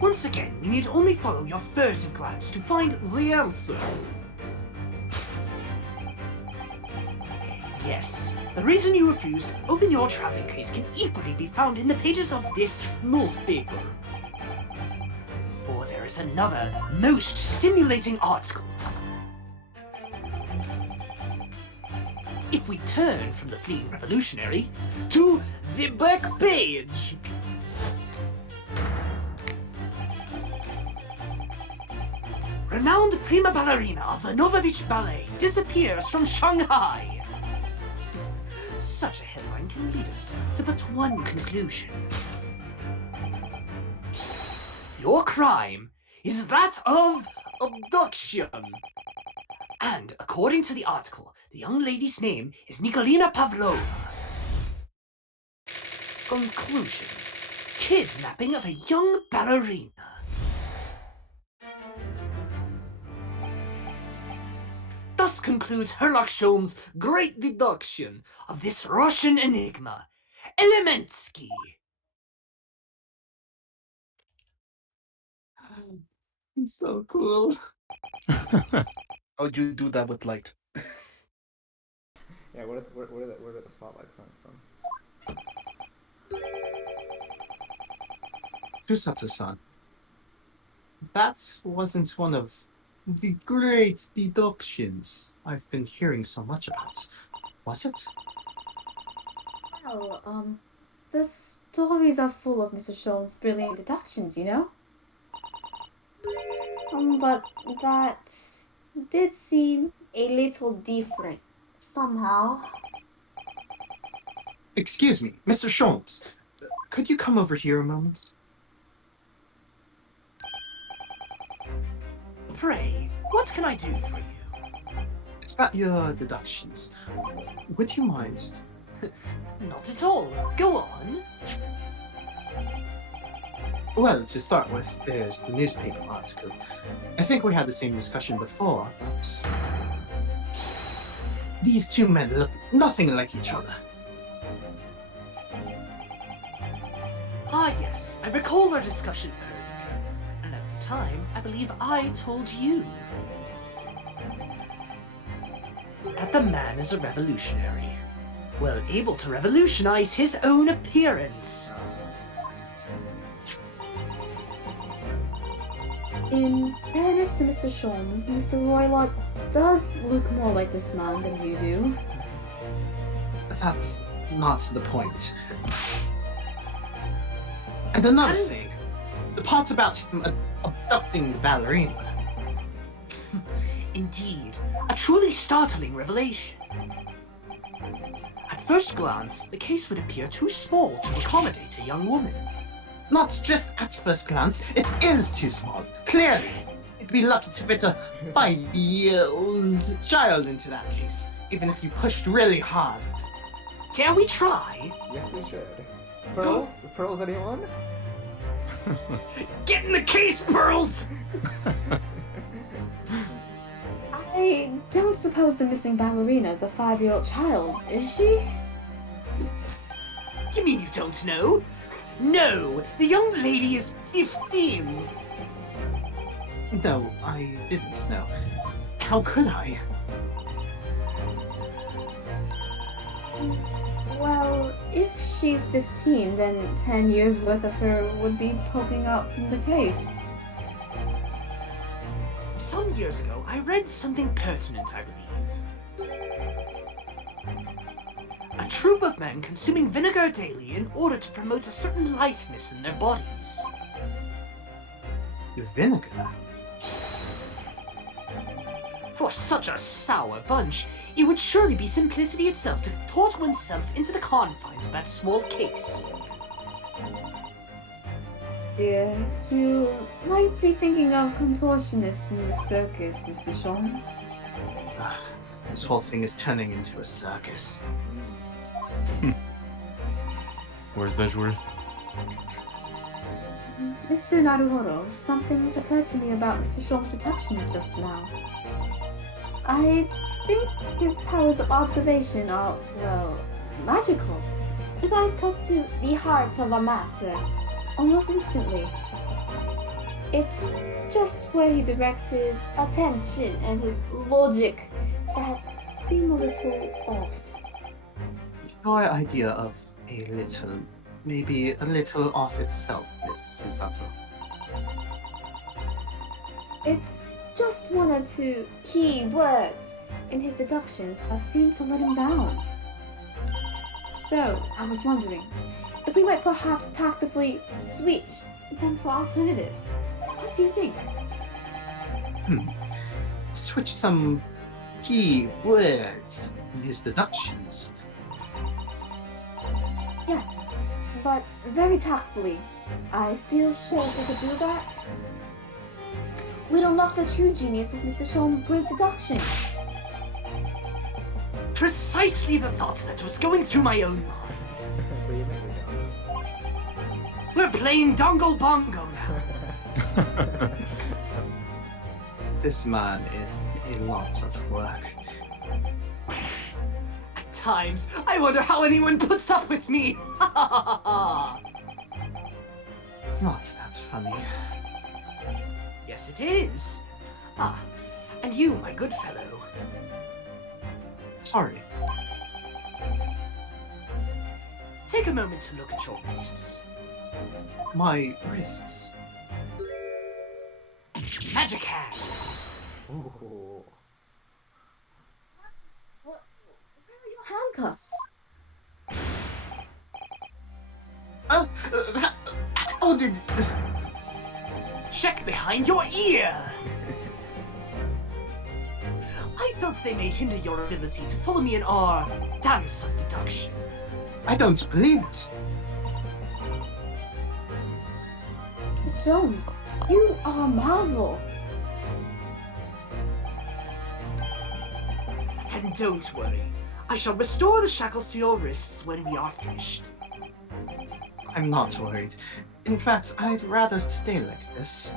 Once again, we need only follow your furtive glance to find the answer. Yes, the reason you refused to open your traveling case can equally be found in the pages of this newspaper. For there is another, most stimulating article. If we turn from the fleeing revolutionary to the back page. Renowned prima ballerina of the Novovich Ballet disappears from Shanghai. Such a headline can lead us to but one conclusion. Your crime is that of abduction. And according to the article, the young lady's name is Nikolina Pavlova. Conclusion: kidnapping of a young ballerina. Thus concludes Herlock Sholmes' great deduction of this Russian enigma, Elemensky. He's so cool. How'd you do that with light? Yeah, where are the spotlights coming from? Kusatsu-san, that wasn't one of the great deductions I've been hearing so much about, was it? Well, the stories are full of Mr. Shaw's brilliant deductions, you know? But that did seem a little different, somehow. Excuse me, Mr. Sholmes. Could you come over here a moment? Pray, what can I do for you? It's about your deductions. Would you mind? Not at all. Go on. Well, to start with, there's the newspaper article. I think we had the same discussion before, but these two men look nothing like each other. Ah yes, I recall our discussion earlier, and at the time, I believe I told you that the man is a revolutionary, well able to revolutionize his own appearance. In fairness to Mr. Sholmes, Mr. Roylott does look more like this man than you do. That's not the point. And another thing, the part about him abducting the ballerina. Indeed, a truly startling revelation. At first glance, the case would appear too small to accommodate a young woman. Not just at first glance, it is too small, clearly. It'd be lucky to fit a 5-year-old child into that case, even if you pushed really hard. Dare we try? Yes, we should. Pearls? Pearls, anyone? Get in the case, Pearls! I don't suppose the missing ballerina is a 5-year-old child, is she? You mean you don't know? No, the young lady is 15. No, I didn't know. How could I? Well, if she's 15, then 10 years worth of her would be poking out from the case. Some years ago, I read something pertinent, I believe. A troop of men consuming vinegar daily in order to promote a certain litheness in their bodies. Vinegar? For such a sour bunch, it would surely be simplicity itself to contort oneself into the confines of that small case. Dear, you might be thinking of contortionists in the circus, Mr. Sholmes. This whole thing is turning into a circus. Where's Edgeworth? Mr. Naruhoro, something's occurred to me about Mr. Sholmes' deductions just now. I think his powers of observation are, well, magical. His eyes cut to the heart of a matter, almost instantly. It's just where he directs his attention and his logic that seem a little off. Your idea of a little, maybe a little off itself, Miss Susato. It's just one or two key words in his deductions that seem to let him down. So, I was wondering if we might perhaps tactfully switch them for alternatives. What do you think? Switch some key words in his deductions. Yes, but very tactfully. I feel sure if we could do that, we'd unlock the true genius of Mr. Sholmes' great deduction. Precisely the thoughts that was going through my own mind. So you made it We're playing Dongo Bongo now. down. This man is a lot of work. At times, I wonder how anyone puts up with me. It's not that funny. Yes, it is. Ah, and you, my good fellow. Sorry. Take a moment to look at your wrists. My wrists. Magic hands. Ooh. Where are your handcuffs? How did... Check behind your ear. I thought they may hinder your ability to follow me in our dance of deduction. I don't believe it. Jones, you are a marvel. And don't worry, I shall restore the shackles to your wrists when we are finished. I'm not worried. In fact, I'd rather stay like this.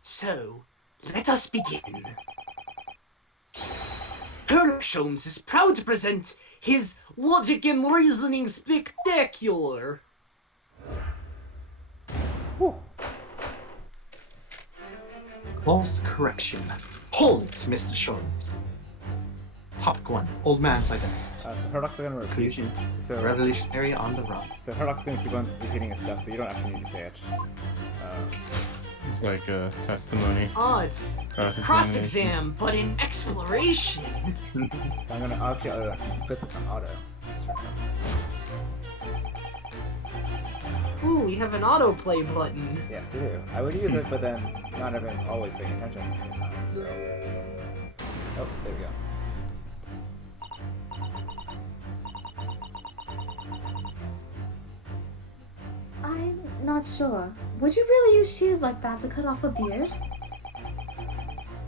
So, let us begin. Colonel Sholmes is proud to present his Logic and Reasoning Spectacular. Whew. False correction. Hold it, Mr. Sholmes. Topic 1. Old man's identity. So Hurlock's gonna repeat. Conclusion. So Revolutionary on the run. So Hurlock's gonna keep on repeating his stuff, so you don't actually need to say it. It's like a testimony. Ah, it's cross-exam, but in exploration. So I'm gonna actually put this on auto. Just right now. Ooh, we have an autoplay button. Yes, we do. I would use it, but then not everyone's always paying attention at the same time. So, oh, there we go. I'm not sure. Would you really use shears like that to cut off a beard?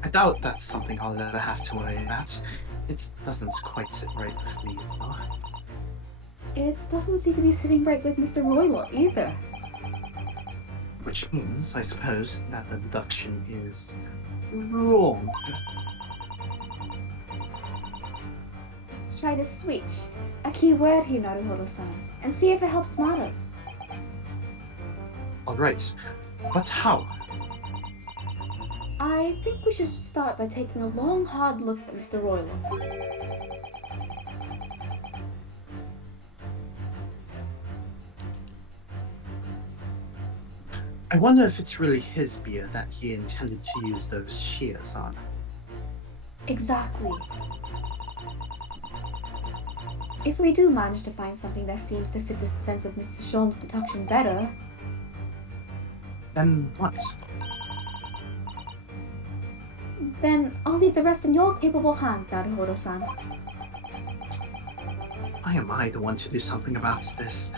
I doubt that's something I'll ever have to worry about. It doesn't quite sit right with me, though. It doesn't seem to be sitting right with Mr. Royal either. Which means, I suppose, that the deduction is wrong? Let's try the switch. A key word here, Naruhodo-san, and see if it helps matters. Alright, but how? I think we should start by taking a long, hard look at Mr. Roylo. I wonder if it's really his beard that he intended to use those shears on. Exactly. If we do manage to find something that seems to fit the sense of Mr. Sholm's deduction better, Then what? then I'll leave the rest in your capable hands, Naruhodo-san. Why am I the one to do something about this?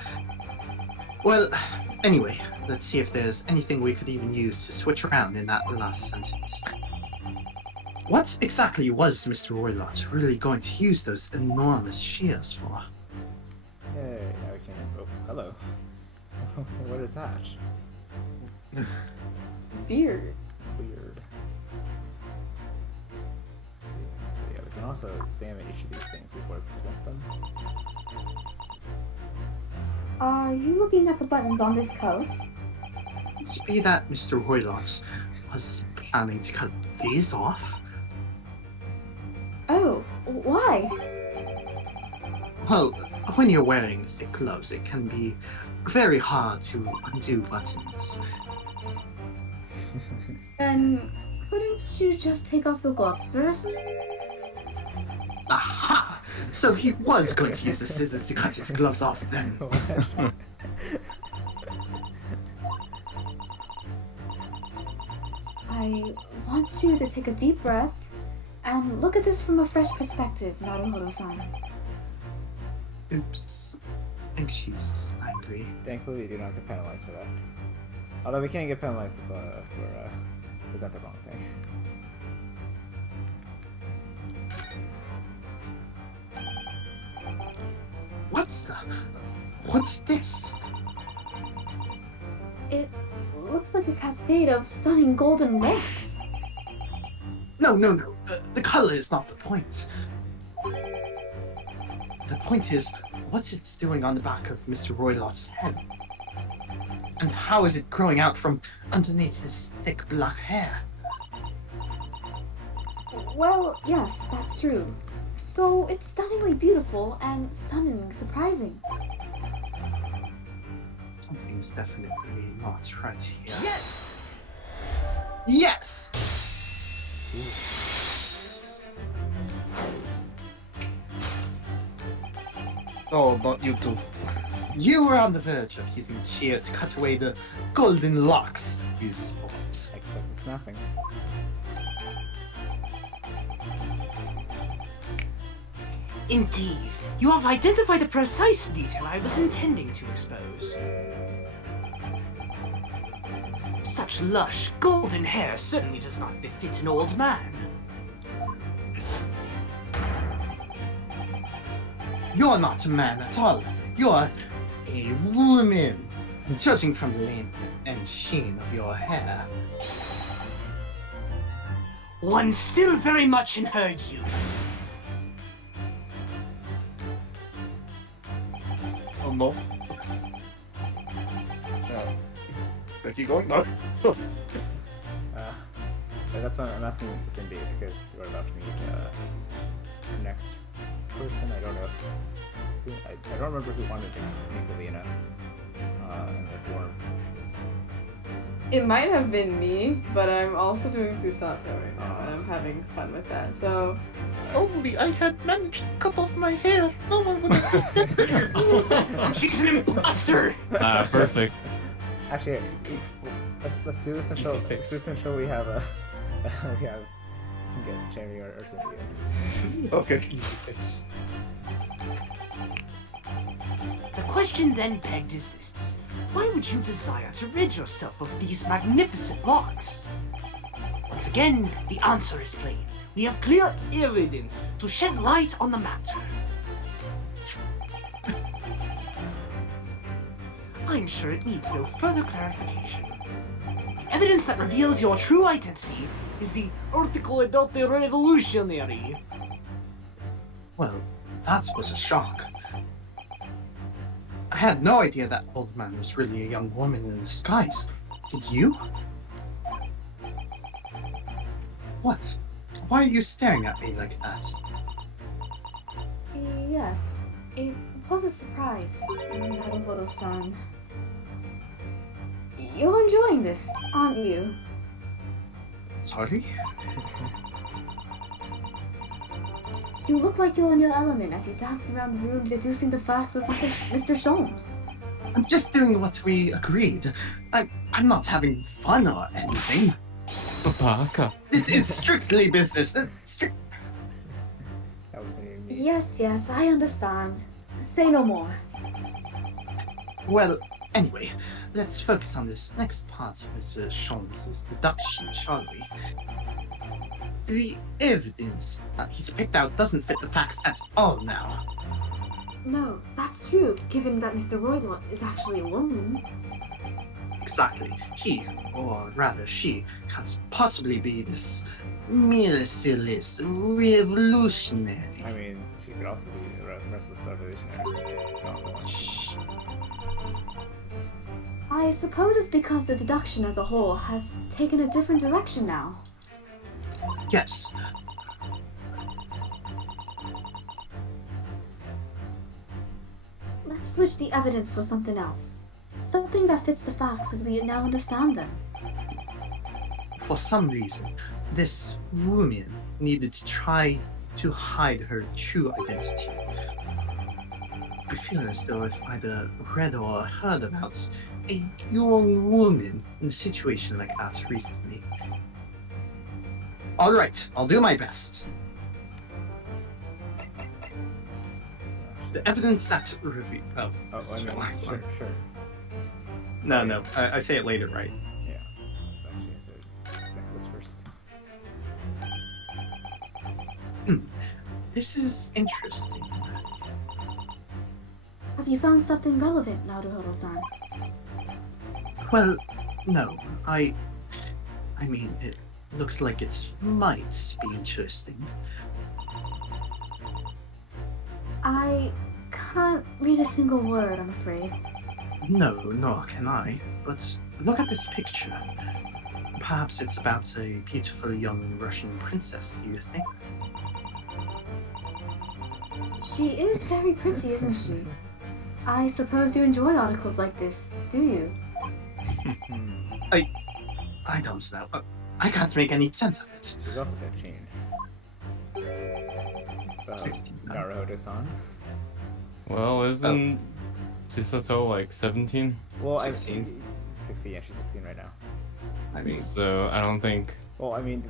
Well, anyway, let's see if there's anything we could even use to switch around in that last sentence. What exactly was Mr. Roylott really going to use those enormous shears for? Hey, now we can. Oh, hello. What is that? Beard. Weird. Let's see. So yeah, we can also examine each of these things before we present them. Are you looking at the buttons on this coat? It's be that Mr. Roylott was planning to cut these off? Oh, why? Well, when you're wearing thick gloves, it can be very hard to undo buttons. Then couldn't you just take off the gloves first? Aha! So he was going to use the scissors to cut his gloves off then. I want you to take a deep breath and look at this from a fresh perspective, Naruhodo-san. Oops. I think she's angry. Thankfully, we do not get penalized for that. Although we can get penalized if present the wrong thing. What's this? It looks like a cascade of stunning golden rocks. No. The color is not the point. The point is, what it's doing on the back of Mr. Roylott's head. And how is it growing out from underneath his thick black hair? Well, yes, that's true. So it's stunningly beautiful and stunningly surprising. Something's definitely not right here. Yes! Yes! Oh, not you two. You were on the verge of using the shears to cut away the golden locks, you sport. I expect the snapping. Indeed, you have identified the precise detail I was intending to expose. Such lush, golden hair certainly does not befit an old man. You're not a man at all. You're a woman, judging from the length and sheen of your hair. One still very much in her youth. Oh no. No. Keep going? No. But that's why I'm asking Cindy, because we're about to meet the next person. I don't know. I don't remember who wanted to meet Galena in the form. It might have been me, but I'm also doing Susato right now, and I'm having fun with that. So Only I had managed to cut off my hair. No one would have suspected. She's an imposter! Ah, perfect. Actually, let's do this until Easy fix. we have a we have get Jeremy or Cindy. Okay. Easy fix. The question then begged is this. Why would you desire to rid yourself of these magnificent locks? Once again, the answer is plain. We have clear evidence to shed light on the matter. I'm sure it needs no further clarification. The evidence that reveals your true identity is the article about the revolutionary. Well, that was a shock. I had no idea that old man was really a young woman in disguise. Did you? What? Why are you staring at me like that? Yes, it was a surprise, Naruhodo-san. You're enjoying this, aren't you? Sorry? You look like you're in your element as you dance around the room deducing the facts with Mr. Sholmes. I'm just doing what we agreed. I'm not having fun or anything. Baka. This is strictly business. That was me. Yes, I understand. Say no more. Well, anyway, let's focus on this next part of Mr. Sholmes' deduction, shall we? The evidence that he's picked out doesn't fit the facts at all now. No, that's true, given that Mr. Roylott is actually a woman. Exactly. He, or rather she, can't possibly be this merciless revolutionary. I mean, she could also be a restless revolutionary, just not the one. Shh. I suppose it's because the deduction as a whole has taken a different direction now. Yes. Let's switch the evidence for something else. Something that fits the facts as we now understand them. For some reason, this woman needed to try to hide her true identity. I feel as though I've either read or heard about a young woman in a situation like that recently. Alright, I'll do my best. The evidence that Oh, I mean, sure. No, I say it later, right? Yeah. So actually, I have to examine this first. This is interesting. Have you found something relevant, Naruhodo-san? Well, no, I mean, it looks like it might be interesting. I can't read a single word, I'm afraid. No, nor can I. But look at this picture. Perhaps it's about a beautiful young Russian princess, do you think? She is very pretty, isn't she? I suppose you enjoy articles like this, do you? I don't know. I can't make any sense of it. She's also 15. So, 16. Naruhodo-san. Well, isn't Susato like 17? Well, 16. 16, yeah, she's 16 right now. I mean, So I don't think. Well, I mean,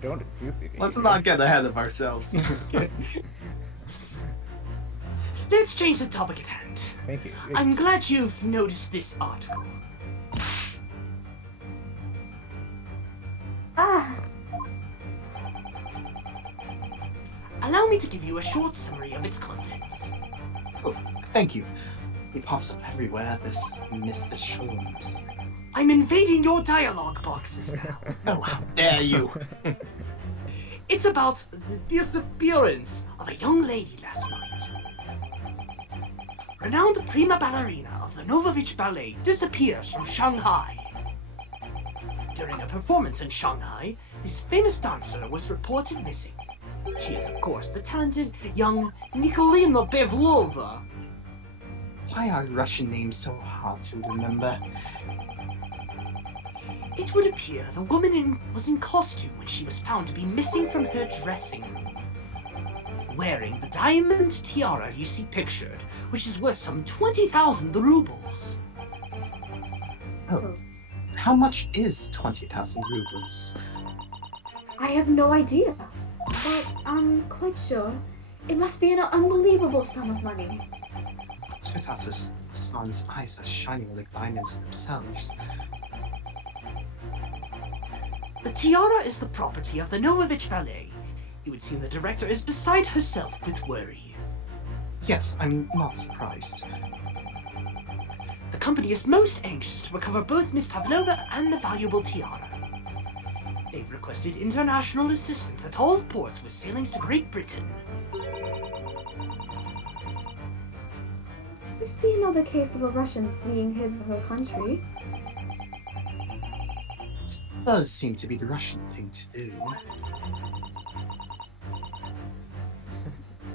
don't excuse the let's not get ahead of ourselves. Let's change the topic at hand. Thank you. I'm glad you've noticed this article. Ah! Allow me to give you a short summary of its contents. Oh, thank you. He pops up everywhere, this Mr. Sholmes. I'm invading your dialogue boxes now. Oh, how dare you! It's about the disappearance of a young lady last night. Renowned prima ballerina of the Novovich Ballet disappears from Shanghai. During a performance in Shanghai, this famous dancer was reported missing. She is, of course, the talented young Nikolina Pavlova. Why are Russian names so hard to remember? It would appear the woman was in costume when she was found to be missing from her dressing room, wearing the diamond tiara you see pictured, which is worth some 20,000 rubles. Oh, how much is 20,000 rubles? I have no idea, but I'm quite sure it must be an unbelievable sum of money. Sutato's son's eyes are shining like diamonds themselves. The tiara is the property of the Novovich Ballet. It would seem the director is beside herself with worry. Yes, I'm not surprised. The company is most anxious to recover both Miss Pavlova and the valuable tiara. They've requested international assistance at all ports with sailings to Great Britain. This be another case of a Russian fleeing his or her country. Does seem to be the Russian thing to do.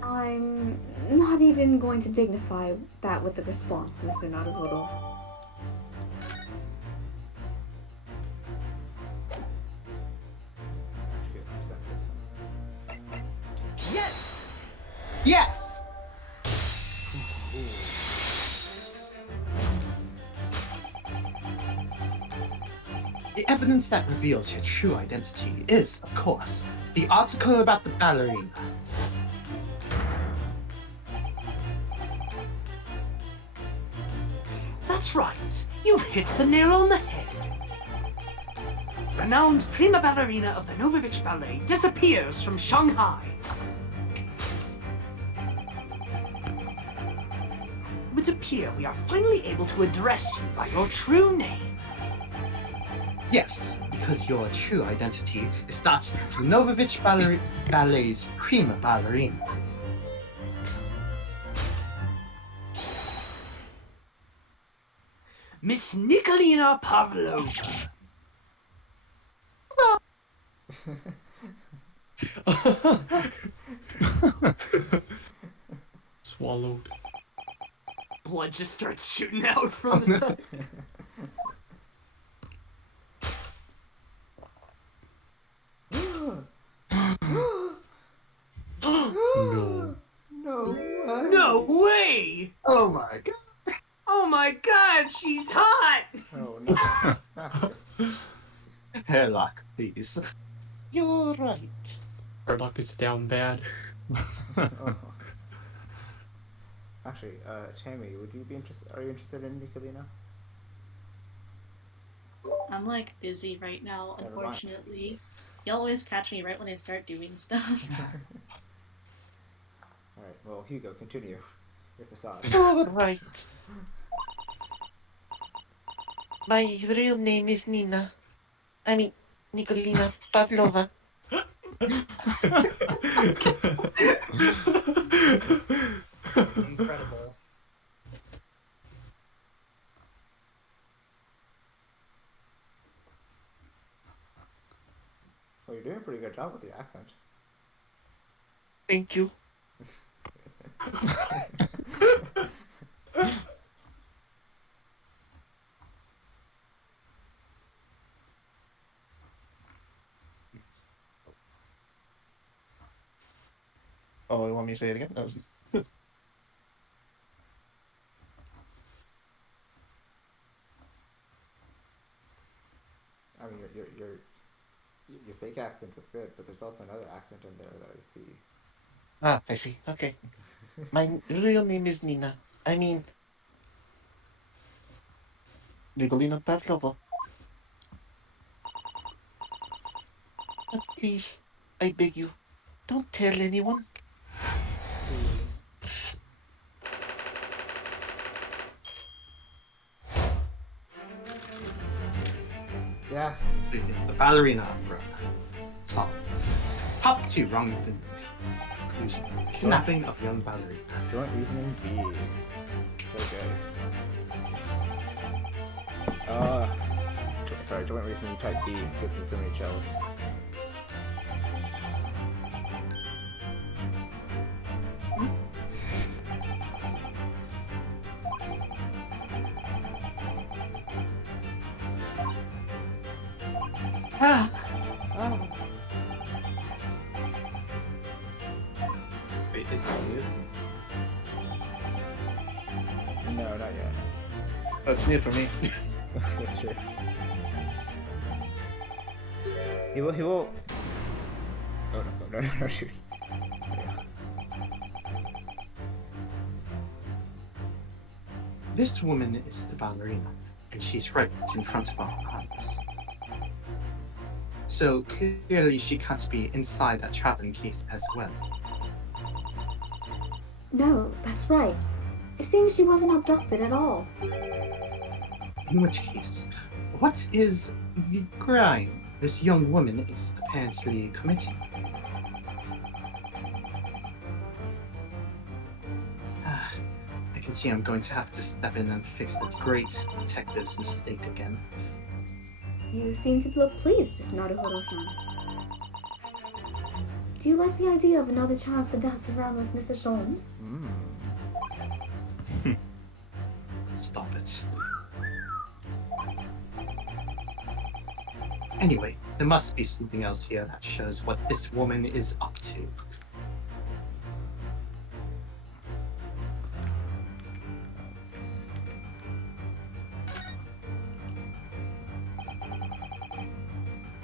I'm not even going to dignify that with a response, Mr. Naruhodo. Yes! Yes! The evidence that reveals your true identity is, of course, the article about the ballerina. That's right. You've hit the nail on the head. Renowned prima ballerina of the Novovich Ballet disappears from Shanghai. It would appear we are finally able to address you by your true name. Yes, because your true identity is that of the Novovich Ballet's prima ballerina. Miss Nikolina Pavlova. Swallowed. Blood just starts shooting out from the side. No. No way. No way! Oh my god. Oh my god, she's hot! Oh no. Hairlock, please. You're right. Her luck is down bad. Oh. Actually, Tammy, would you be interested? Are you interested in Nikolina? I'm like busy right now, Never mind. unfortunately. You always catch me right when I start doing stuff. Alright, well, Hugo, continue your facade. All right. My real name is Nina. I mean, Nikolina Pavlova. Incredible. Well, you're doing a pretty good job with your accent. Thank you. Oh, you want me to say it again? That was... I mean, your fake accent was good, but there's also another accent in there that I see. Ah, I see. Okay. My real name is Nina. I mean, Nikolina Pavlova. But please, I beg you, don't tell anyone. Yes. The ballerina opera. Song. Top 2 wrong with the conclusion. Kidnapping of young ballerina. Joint reasoning B. So good. Sorry, joint reasoning type B gives me so many chills. Ah, Ah. Wait, is this new? No, not yet. That's new for me. That's true. He will. Oh no, shoot. This woman is the ballerina, and she's right in front of our eyes. So clearly she can't be inside that traveling case as well. No, that's right. It seems she wasn't abducted at all. In which case, what is the crime this young woman is apparently committing? I can see I'm going to have to step in and fix that great detective's mistake again. You seem to look pleased, Miss Naruhodo-san. Do you like the idea of another chance to dance around with Mr. Sholmes? Stop it. Anyway, there must be something else here that shows what this woman is up to.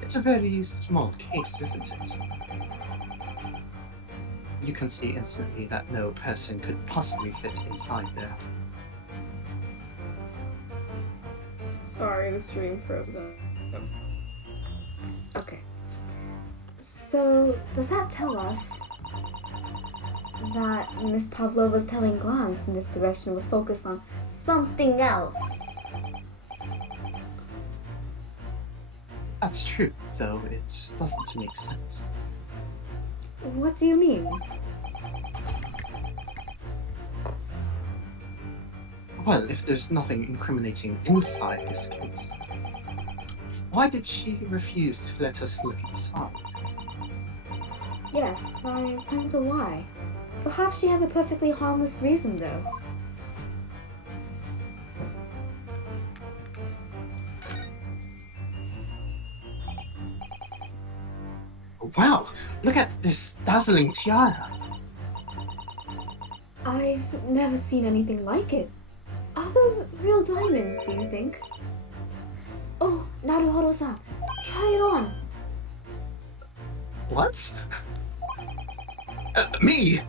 It's a very small case, isn't it? You can see instantly that no person could possibly fit inside there. Sorry, the stream froze up. Okay. So, does that tell us that Miss Pavlova's telling Glance in this direction with focus on something else? That's true, though it doesn't make sense. What do you mean? Well, if there's nothing incriminating inside this case, why did she refuse to let us look inside? Yes, I wonder why. Perhaps she has a perfectly harmless reason, though. Wow, look at this dazzling tiara. I've never seen anything like it. Are those real diamonds, do you think? Oh, Naruhodo-san, try it on. What? Me?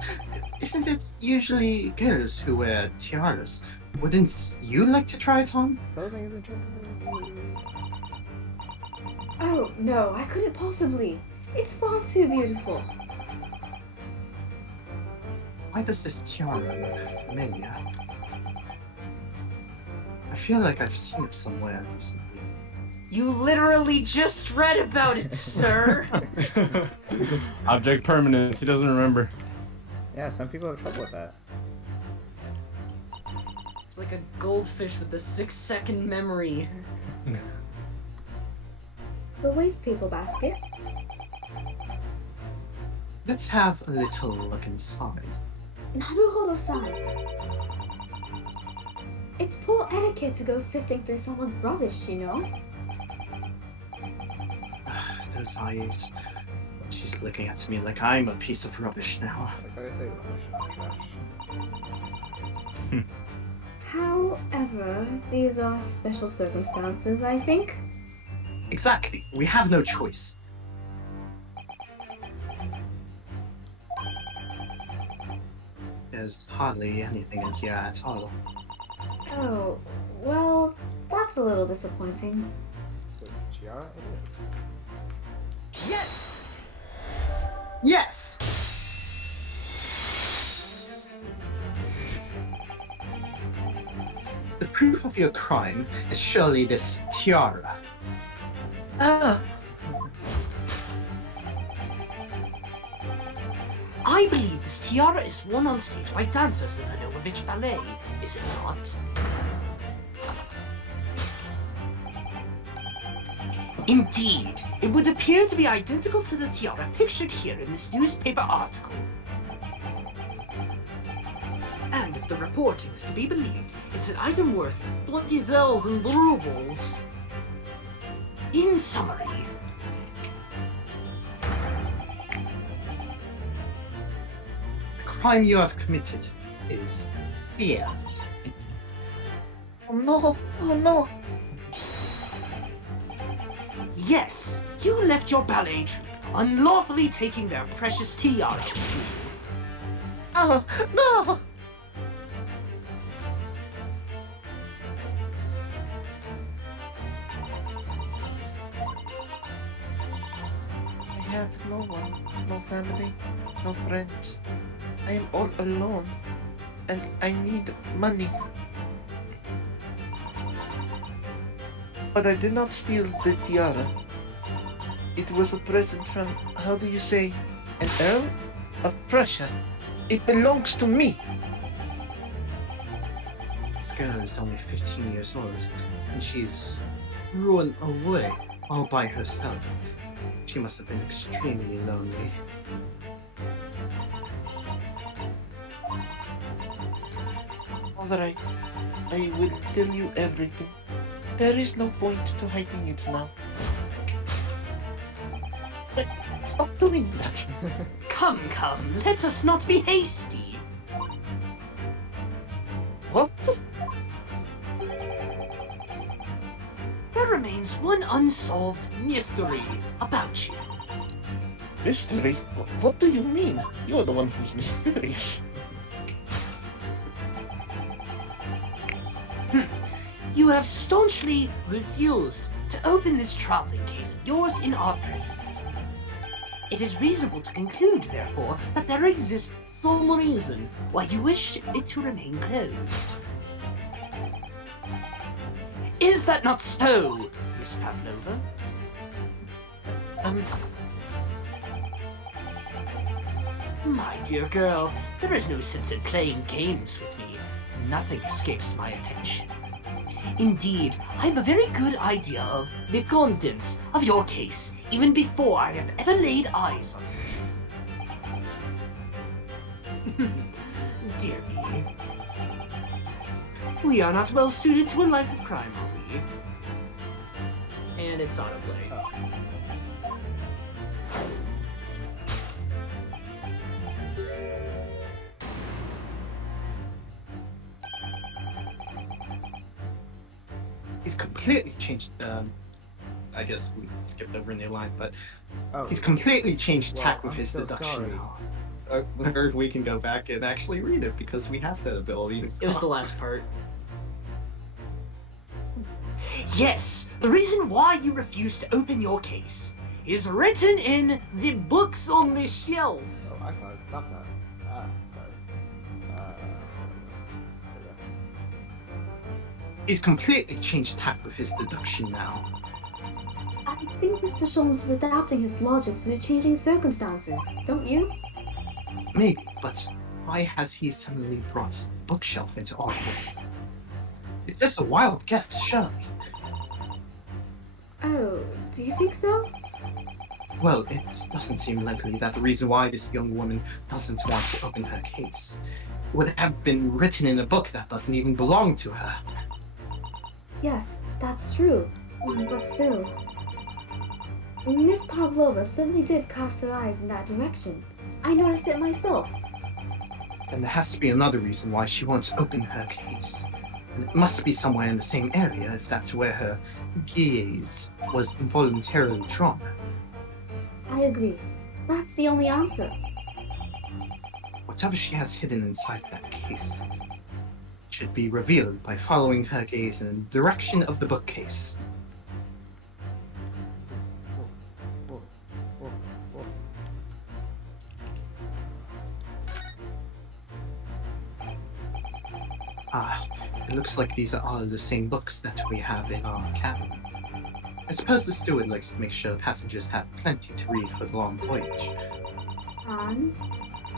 Isn't it usually girls who wear tiaras? Wouldn't you like to try it on? Clothing isn't true. Oh, no, I couldn't possibly. It's far too beautiful. Why does this tiara look familiar? I feel like I've seen it somewhere recently. You literally just read about it, sir. Object permanence. He doesn't remember. Yeah, some people have trouble with that. It's like a goldfish with a 6-second memory. The waste paper basket. Let's have a little look inside. Naruhodo-san. It's poor etiquette to go sifting through someone's rubbish, you know? Those eyes. She's looking at me like I'm a piece of rubbish now. Like I say, trash. However, these are special circumstances, I think. Exactly. We have no choice. There's hardly anything in here at all. Oh, well, that's a little disappointing. So, tiara it is. Yes! Yes! The proof of your crime is surely this tiara. Ah, I believe this tiara is worn on stage by dancers in the Novovich Ballet, is it not? Indeed, it would appear to be identical to the tiara pictured here in this newspaper article. And if the reporting is to be believed, it's an item worth 20,000 rubles. In summary, The crime you have committed is theft. oh no, oh no. yes, you left your ballet troupe, unlawfully taking their precious tiara with you. Oh no. I have no one, no family, no friends. I am all alone, and I need money. But I did not steal the tiara. It was a present from, how do you say, an Earl of Prussia. It belongs to me. This girl is only 15 years old, and she's run away all by herself. She must have been extremely lonely. Alright, I will tell you everything. There is no point to hiding it now. But stop doing that. Come, let us not be hasty. What? There remains one unsolved mystery about you. Mystery? What do you mean? You're the one who's mysterious. You have staunchly refused to open this traveling case of yours in our presence. It is reasonable to conclude, therefore, that there exists some reason why you wish it to remain closed. Is that not so, Miss Pavlova? My dear girl, there is no sense in playing games with me. Nothing escapes my attention. Indeed, I have a very good idea of the contents of your case, even before I have ever laid eyes on you. Dear me. We are not well suited to a life of crime, are we? And it's autoplay. He's completely changed. I guess we skipped over a new line, but Oh, he's completely changed well, tack with I'm his so deduction sorry. now. I wonder if we can go back and actually read it because we have that ability. It was the last part. Yes, the reason why you refuse to open your case is written in the books on the shelf. Oh, I thought I'd stop that. Sorry. He's completely changed tack with his deduction now. I think Mr. Sholmes is adapting his logic to the changing circumstances, don't you? Maybe, but why has he suddenly brought the bookshelf into our list? It's just a wild guess, surely. Oh, do you think so? Well, it doesn't seem likely that the reason why this young woman doesn't want to open her case would have been written in a book that doesn't even belong to her. Yes, that's true. But still. Miss Pavlova certainly did cast her eyes in that direction. I noticed it myself. And there has to be another reason why she wants to open her case. And it must be somewhere in the same area if that's where her gaze was involuntarily drawn. I agree. That's the only answer. Whatever she has hidden inside that case should be revealed by following her gaze in the direction of the bookcase. Ah, it looks like these are all the same books that we have in our cabin. I suppose the steward likes to make sure passengers have plenty to read for the long voyage. And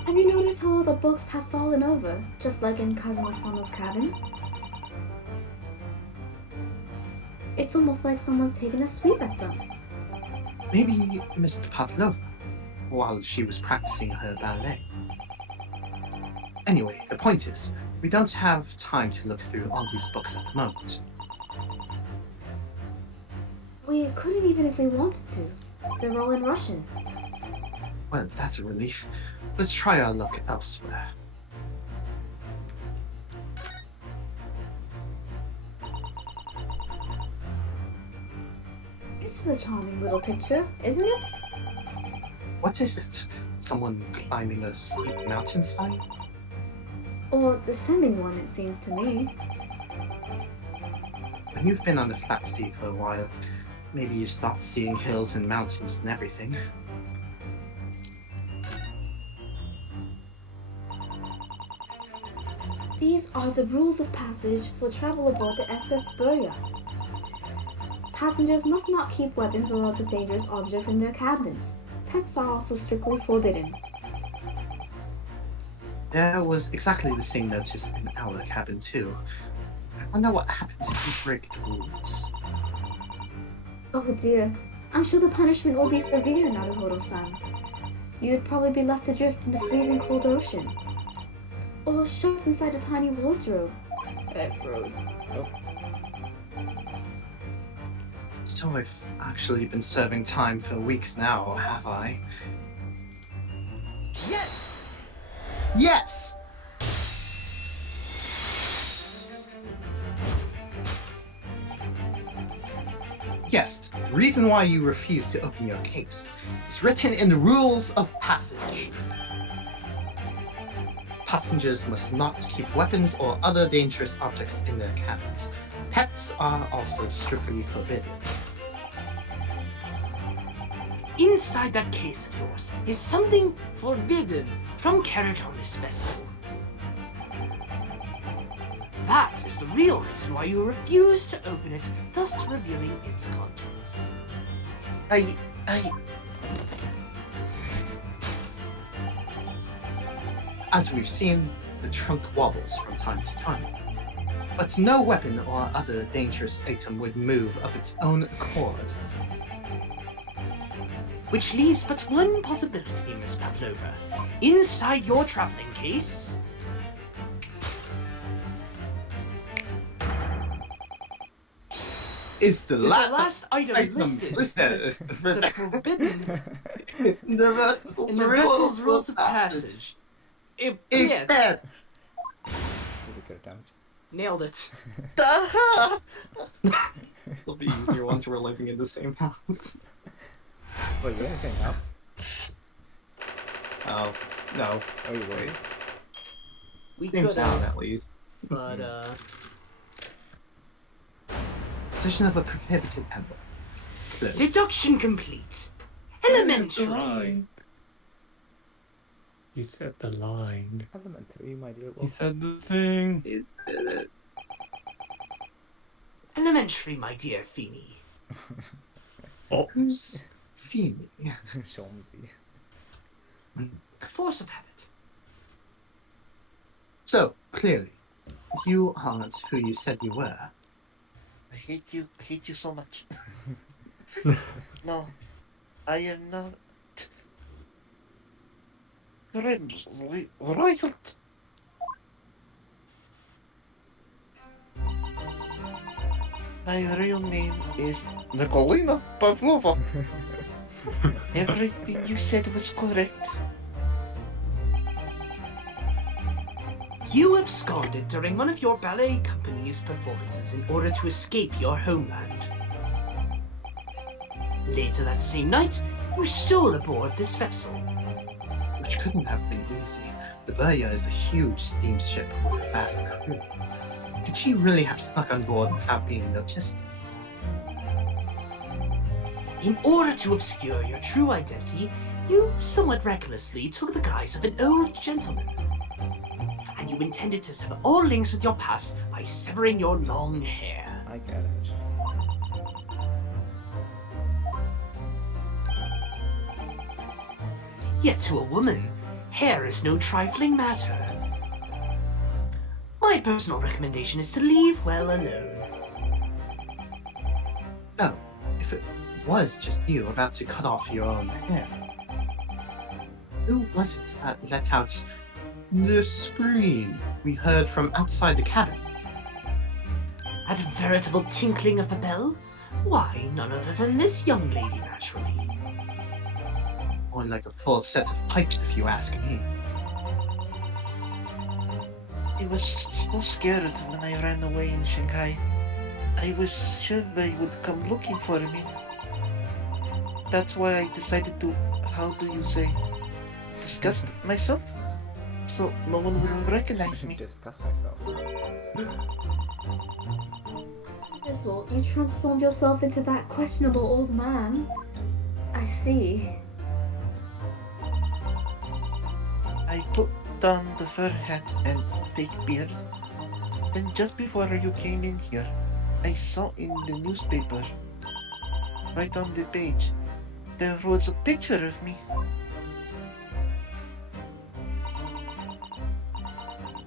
have you noticed how all the books have fallen over, just like in Kazuma-sama's cabin? It's almost like someone's taken a sweep at them. Maybe Mr. Pavlov, while she was practicing her ballet. Anyway, the point is, we don't have time to look through all these books at the moment. We couldn't even if we wanted to. They're all in Russian. Well, that's a relief. Let's try our luck elsewhere. This is a charming little picture, isn't it? What is it? Someone climbing a steep mountainside? Or descending one, it seems to me. When you've been on the flat sea for a while, maybe you start seeing hills and mountains and everything. These are the rules of passage for travel aboard the SS Burya. Passengers must not keep weapons or other dangerous objects in their cabins. Pets are also strictly forbidden. There was exactly the same notice in our cabin too. I wonder what happens if we break the rules. Oh dear. I'm sure the punishment will be severe, Naruhodo-san. You'd probably be left adrift in the freezing cold ocean. Or shoved inside a tiny wardrobe. It froze. Oh, So I've actually been serving time for weeks now, have I? Yes! Yes! Yes, the reason why you refuse to open your case is written in the rules of passage. Passengers must not keep weapons or other dangerous objects in their cabins. Pets are also strictly forbidden. Inside that case of yours is something forbidden from carriage on this vessel. That is the real reason why you refuse to open it, thus revealing its contents. I... As we've seen, the trunk wobbles from time to time. But no weapon or other dangerous item would move of its own accord. Which leaves but one possibility, Miss Pavlova. Inside your traveling case... Is the is the last item listed. listed. It's a forbidden The vessel's in the vessel's rules of passage. A Yeah, pet. was it good damage? nailed it. It'll be easier once we're living in the same house. Wait, you're in the same house? Oh, no. Oh, you were? We Same could town, have, at least. but Position of a prohibited member. Close. deduction complete. Elementary. He said the line. Elementary, my dear He wolf. said the thing. Is it? Elementary, my dear Feeny. Who's Feeny? Sholmesy. Force of habit. So, clearly, you aren't who you said you were. I hate you so much. No, I am not... Grimsley Riot. My real name is Nikolina Pavlova. Everything you said was correct. You absconded during one of your ballet company's performances in order to escape your homeland. Later that same night, you stole aboard this vessel. Which couldn't have been easy. The Burya is a huge steamship with a vast crew. Could she really have snuck on board without being noticed? In order to obscure your true identity, you somewhat recklessly took the guise of an old gentleman. And you intended to sever all links with your past by severing your long hair. I get it. Yet to a woman, hair is no trifling matter. My personal recommendation is to leave well alone. So, if it was just you about to cut off your own hair, who was it that let out the scream we heard from outside the cabin? That veritable tinkling of a bell? Why, none other than this young lady, naturally. Or like a full set of pipes, if you ask me. I was so scared when I ran away in Shanghai. I was sure they would come looking for me. That's why I decided to, how do you say, disgust myself? So no one will recognize me. Discuss myself. As a result, you transformed yourself into that questionable old man. I see. I put on the fur hat and fake beard. Then just before you came in here, I saw in the newspaper right on the page, there was a picture of me.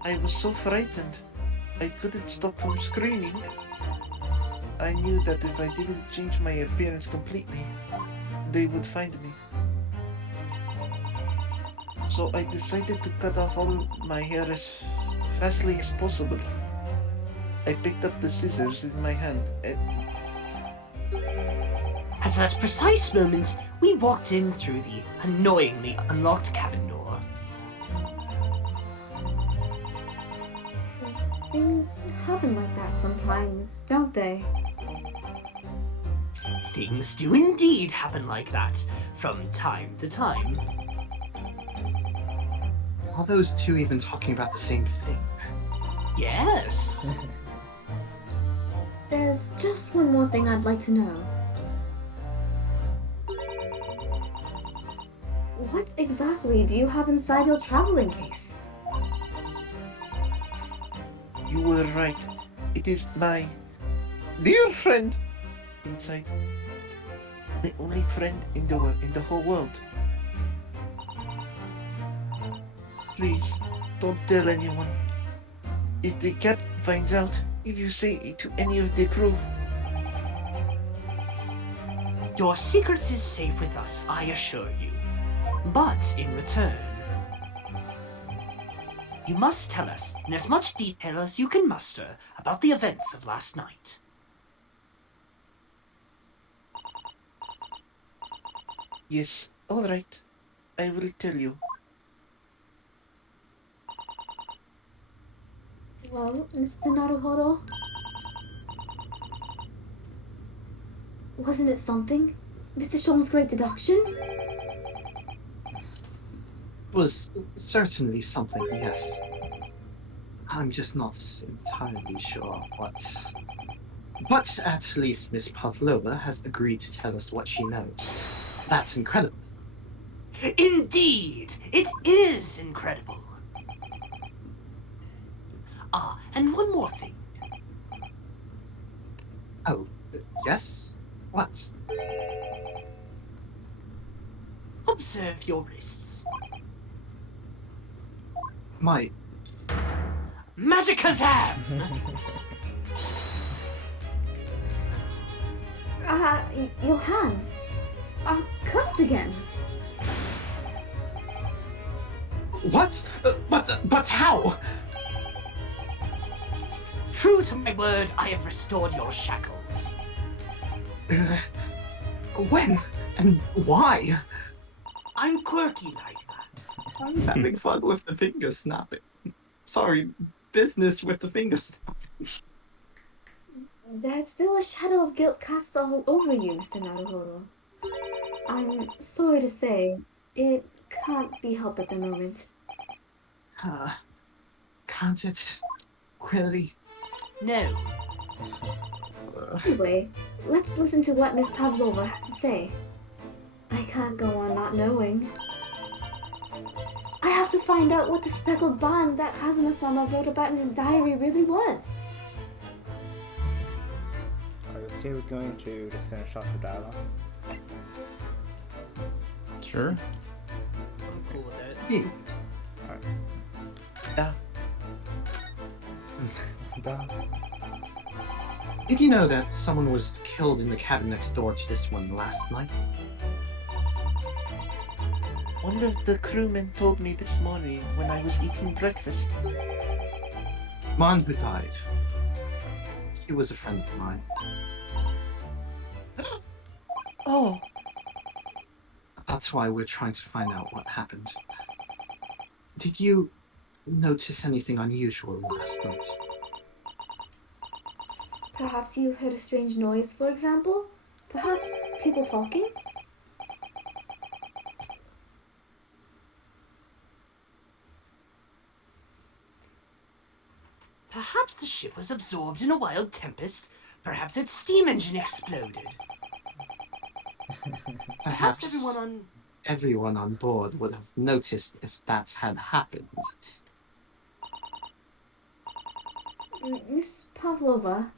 I was so frightened, I couldn't stop from screaming. I knew that if I didn't change my appearance completely, they would find me. So I decided to cut off all my hair as fastly as possible. I picked up the scissors in my hand. At that precise moment, we walked in through the annoyingly unlocked cabin door. Things happen like that sometimes, don't they? Things do indeed happen like that, from time to time. Are those two even talking about the same thing? Yes. There's just one more thing I'd like to know. What exactly do you have inside your traveling case? You were right. It is my dear friend inside. My only friend in the whole world. Please, don't tell anyone. If the captain finds out, if you say it to any of the crew. Your secret is safe with us, I assure you. But in return, you must tell us in as much detail as you can muster about the events of last night. Yes, all right. I will tell you. Well, Mr. Naruhodo? Wasn't it something? Mr. Shom's great deduction? It was certainly something, yes. I'm just not entirely sure what. But at least Miss Pavlova has agreed to tell us what she knows. That's incredible. Indeed, it is incredible. Ah, and one more thing. Oh, yes? What? Observe your wrists. My. Magicazam! Your hands are cuffed again. What? But how? True to my word, I have restored your shackles. When? And why? I'm quirky like that. I'm having fun with the finger snapping. Sorry, business with the finger snapping. There's still a shadow of guilt cast all over you, Mr. Naruhodo. I'm sorry to say, it can't be helped at the moment. Can't it? Really? No. Anyway, let's listen to what Miss Pavlova has to say. I can't go on not knowing. I have to find out what the speckled band that Kazuma-sama wrote about in his diary really was. Are you okay with going to just finish off the dialogue? Sure. I'm cool with it. Hmm. Alright. Yeah. Did you know that someone was killed in the cabin next door to this one last night? One of the crewmen told me this morning when I was eating breakfast. Man who died. He was a friend of mine. Oh, That's why we're trying to find out what happened. Did you notice anything unusual last night? Perhaps you heard a strange noise, for example? Perhaps people talking? Perhaps the ship was absorbed in a wild tempest. Perhaps its steam engine exploded. Perhaps everyone on board would have noticed if that had happened. Miss Pavlova,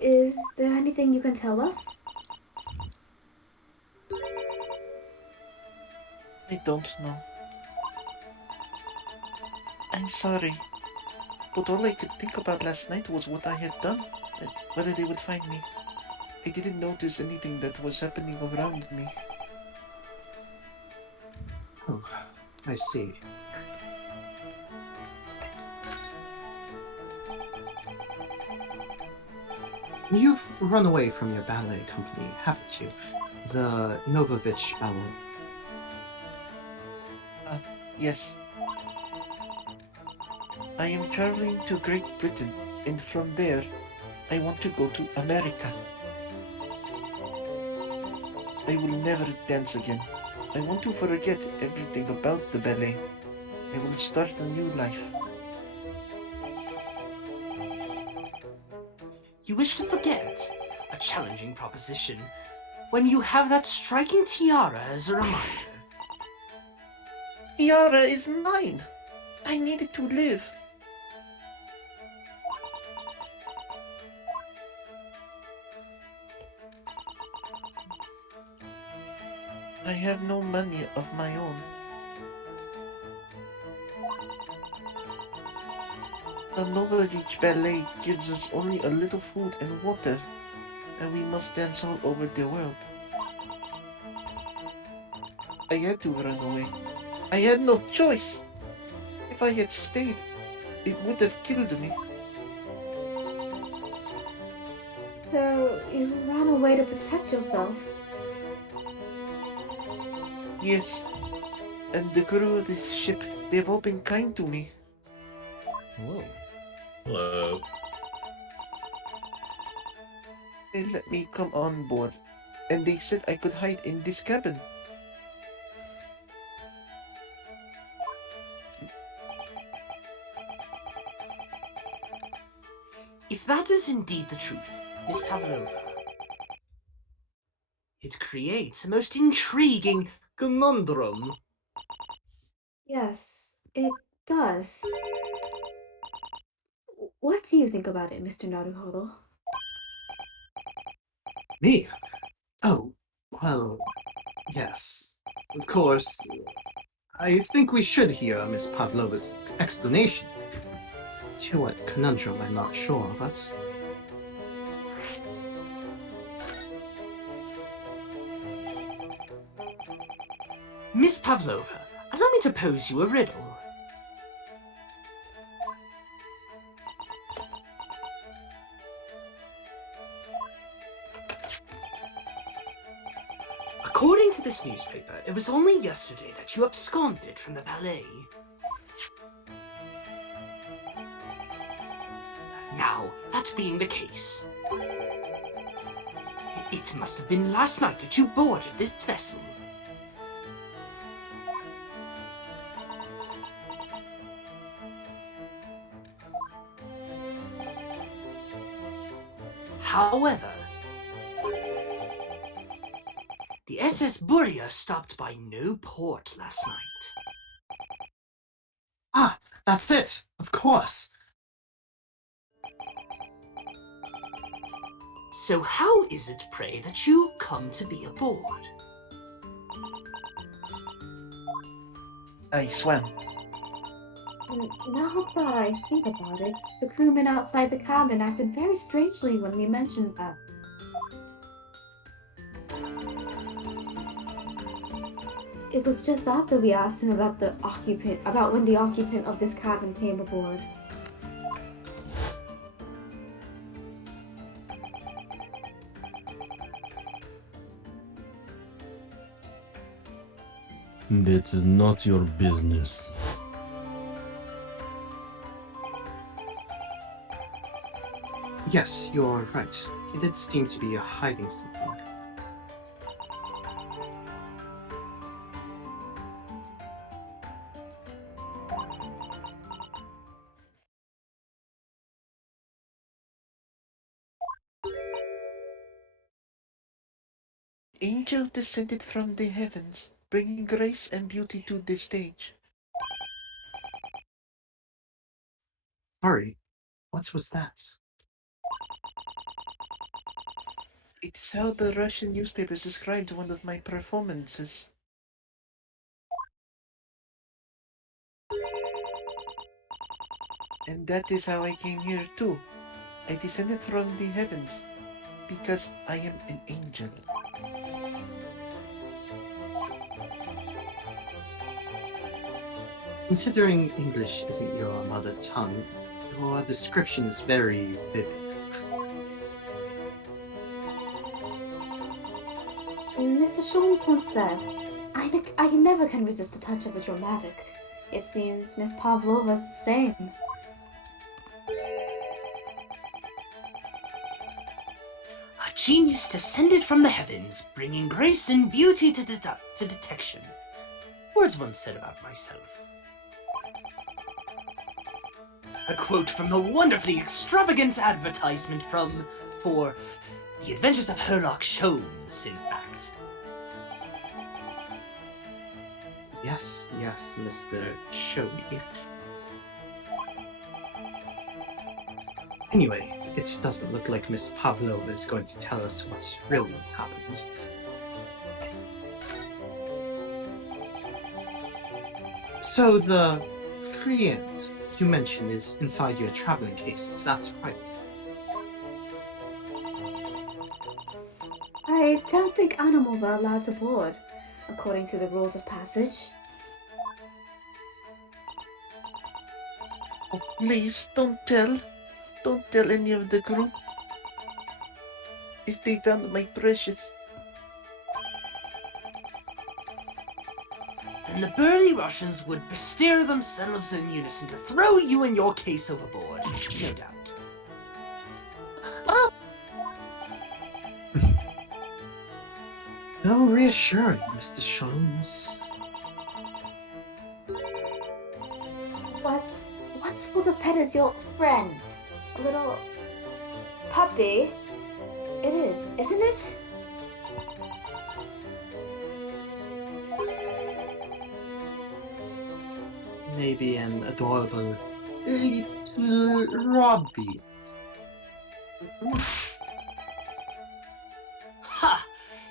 is there anything you can tell us? I don't know. I'm sorry. But all I could think about last night was what I had done, and whether they would find me. I didn't notice anything that was happening around me. Oh, I see. You've run away from your ballet company, haven't you? The Novovich Ballet. Yes. I am traveling to Great Britain, and from there, I want to go to America. I will never dance again. I want to forget everything about the ballet. I will start a new life. You wish to forget? A challenging proposition. When you have that striking tiara as a reminder. Tiara is mine! I need it to live. I have no money of my own. The Novovich Ballet gives us only a little food and water, and we must dance all over the world. I had to run away. I had no choice. If I had stayed, it would have killed me. So, you ran away to protect yourself? Yes, and the crew of this ship, they've all been kind to me. Whoa. Hello. They let me come on board, and they said I could hide in this cabin. If that is indeed the truth, Miss Pavlova, it creates a most intriguing conundrum. Yes, it does. What do you think about it, Mr. Naruhodo? Me? Oh, well, yes. Of course, I think we should hear Miss Pavlova's explanation. To what conundrum, I'm not sure, but... Miss Pavlova, allow me to pose you a riddle. According to this newspaper, it was only yesterday that you absconded from the ballet. Now, that being the case, it must have been last night that you boarded this vessel. However, the SS Buria stopped by no port last night. Ah, that's it! Of course! So how is it, pray, that you come to be aboard? I swam. Now that I think about it, the crewman outside the cabin acted very strangely when we mentioned that. It was just after we asked him about when the occupant of this cabin came aboard. That is not your business. Yes, you're right. It did seem to be hiding something. Angel descended from the heavens, bringing grace and beauty to the stage. Sorry, what was that? It is how the Russian newspapers described one of my performances. And that is how I came here too. I descended from the heavens because I am an angel. Considering English isn't your mother tongue, your description is very vivid. Mr. Sholmes once said, I never can resist the touch of a dramatic. It seems Miss Pavlova's the same. A genius descended from the heavens, bringing grace and beauty to detection. Words once said about myself. A quote from the wonderfully extravagant advertisement for The Adventures of Sherlock Holmes, in fact. Yes, Mr. Showy. Anyway, it doesn't look like Miss Pavlova is going to tell us what's really happened. So the friend you mentioned is inside your traveling case, is that right? I don't think animals are allowed to board, according to the rules of passage. Oh, please, don't tell. Don't tell any of the crew. If they found my precious. Then the burly Russians would bestir themselves in unison to throw you and your case overboard, no doubt. Ah! So reassuring, Mr. Sholmes. What sort of pet is your friend? A little puppy? It is, isn't it? Maybe an adorable little rabbit. Ha!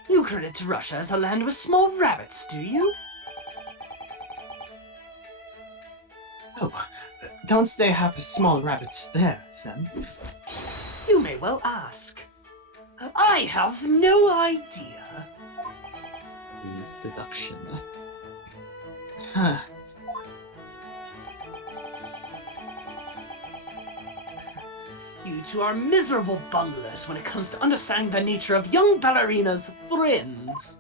You credit Russia as a land with small rabbits, do you? Oh, don't they have small rabbits there, then? You may well ask. I have no idea. Needs deduction. Huh. You two are miserable bunglers when it comes to understanding the nature of young ballerinas' friends.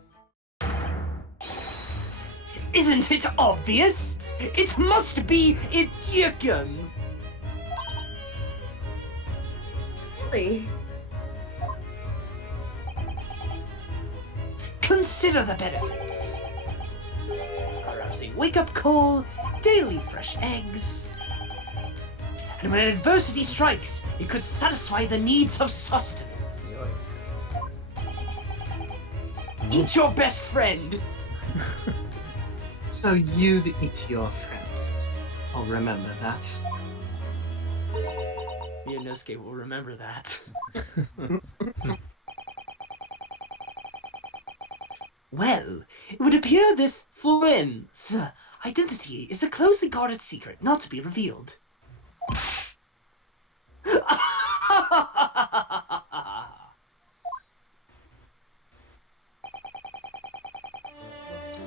Isn't it obvious? It must be a chicken! Really? Consider the benefits. A rousing wake-up call, daily fresh eggs. And when adversity strikes, it could satisfy the needs of sustenance. Eat your best friend! So you'd eat your friends. I'll remember that. Inosuke will remember that. Well, it would appear this friend's identity is a closely guarded secret not to be revealed.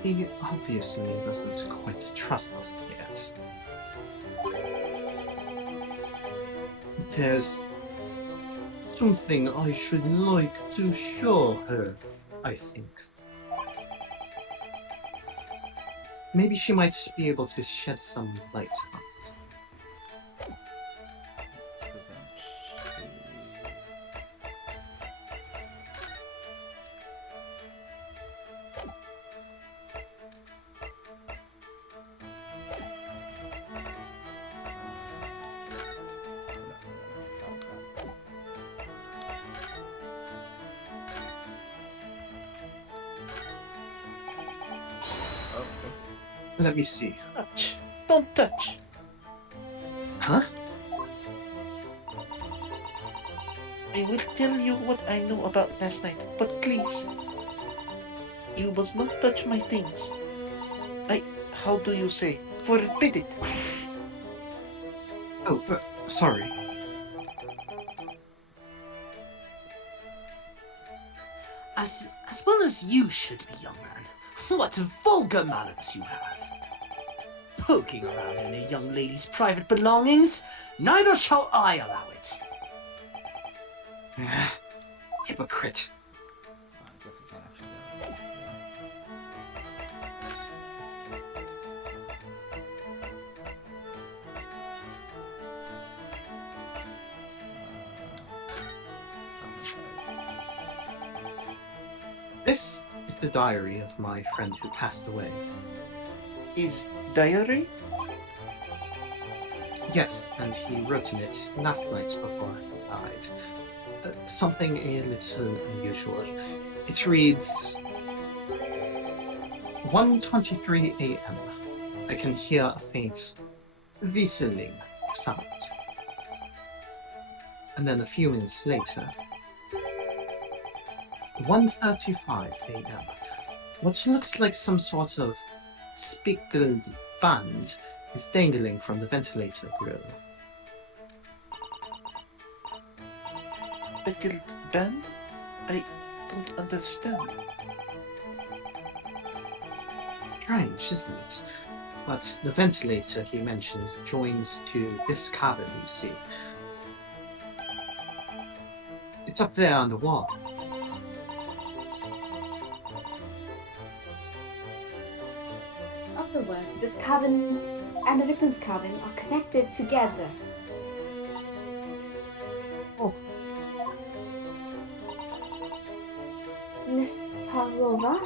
He obviously doesn't quite trust us yet. There's something I should like to show her, I think. Maybe she might be able to shed some light on it. Let's present Let me see. Touch. Don't touch. Huh? I will tell you what I know about last night, but please. You must not touch my things. How do you say? Forbid it. Oh, sorry. As well as you should be, young man. What vulgar manners you have. Poking around in a young lady's private belongings, neither shall I allow it. Hypocrite. I guess we can't actually go. This is the diary of my friend who passed away. His diary? Yes, and he wrote in it last night before he died. Something a little unusual. It reads 1:23 a.m. I can hear a faint whistling sound. And then a few minutes later, 1:35 a.m. What looks like some sort of speckled band is dangling from the ventilator grill. Speckled band? I don't understand. Strange, isn't it? But the ventilator he mentions joins to this cabin, you see. It's up there on the wall. In other words, this cabin and the victim's cabin are connected together. Oh. Miss Pavlova,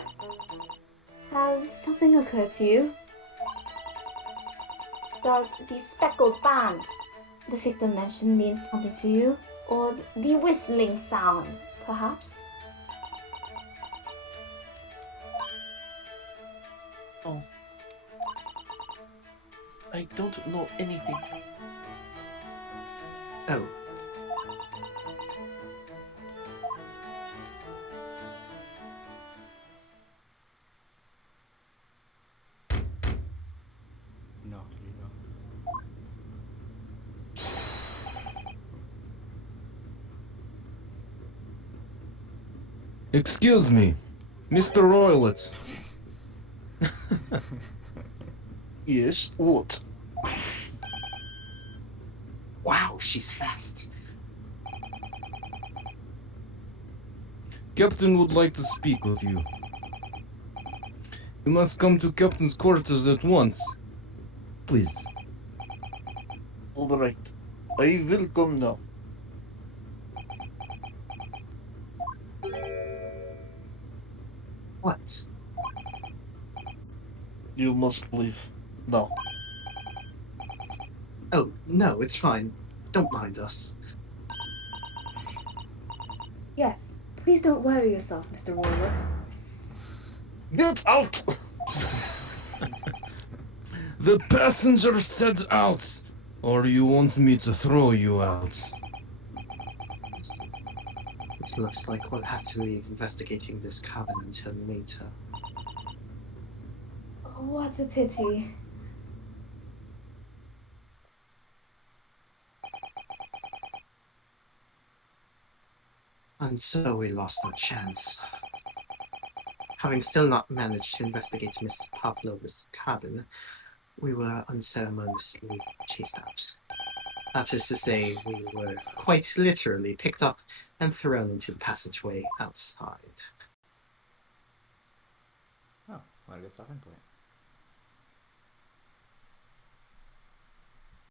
has something occurred to you? Does the speckled band the victim mentioned mean something to you? Or the whistling sound, perhaps? Oh. I don't know anything. Oh. No, you know. Excuse me, Mr. Roylett. Yes, what? Wow, she's fast. Captain would like to speak with you. You must come to Captain's quarters at once. Please. Alright. I will come now. What? You must leave. Now. Oh, no, it's fine. Don't mind us. Yes, please don't worry yourself, Mr. Roylett. Get out! The passenger said out, or you want me to throw you out? It looks like we'll have to leave investigating this cabin until later. Oh, what a pity. And so we lost our chance. Having still not managed to investigate Miss Pavlova's cabin, we were unceremoniously chased out. That is to say, we were quite literally picked up and thrown into the passageway outside. Oh, what a good stopping point.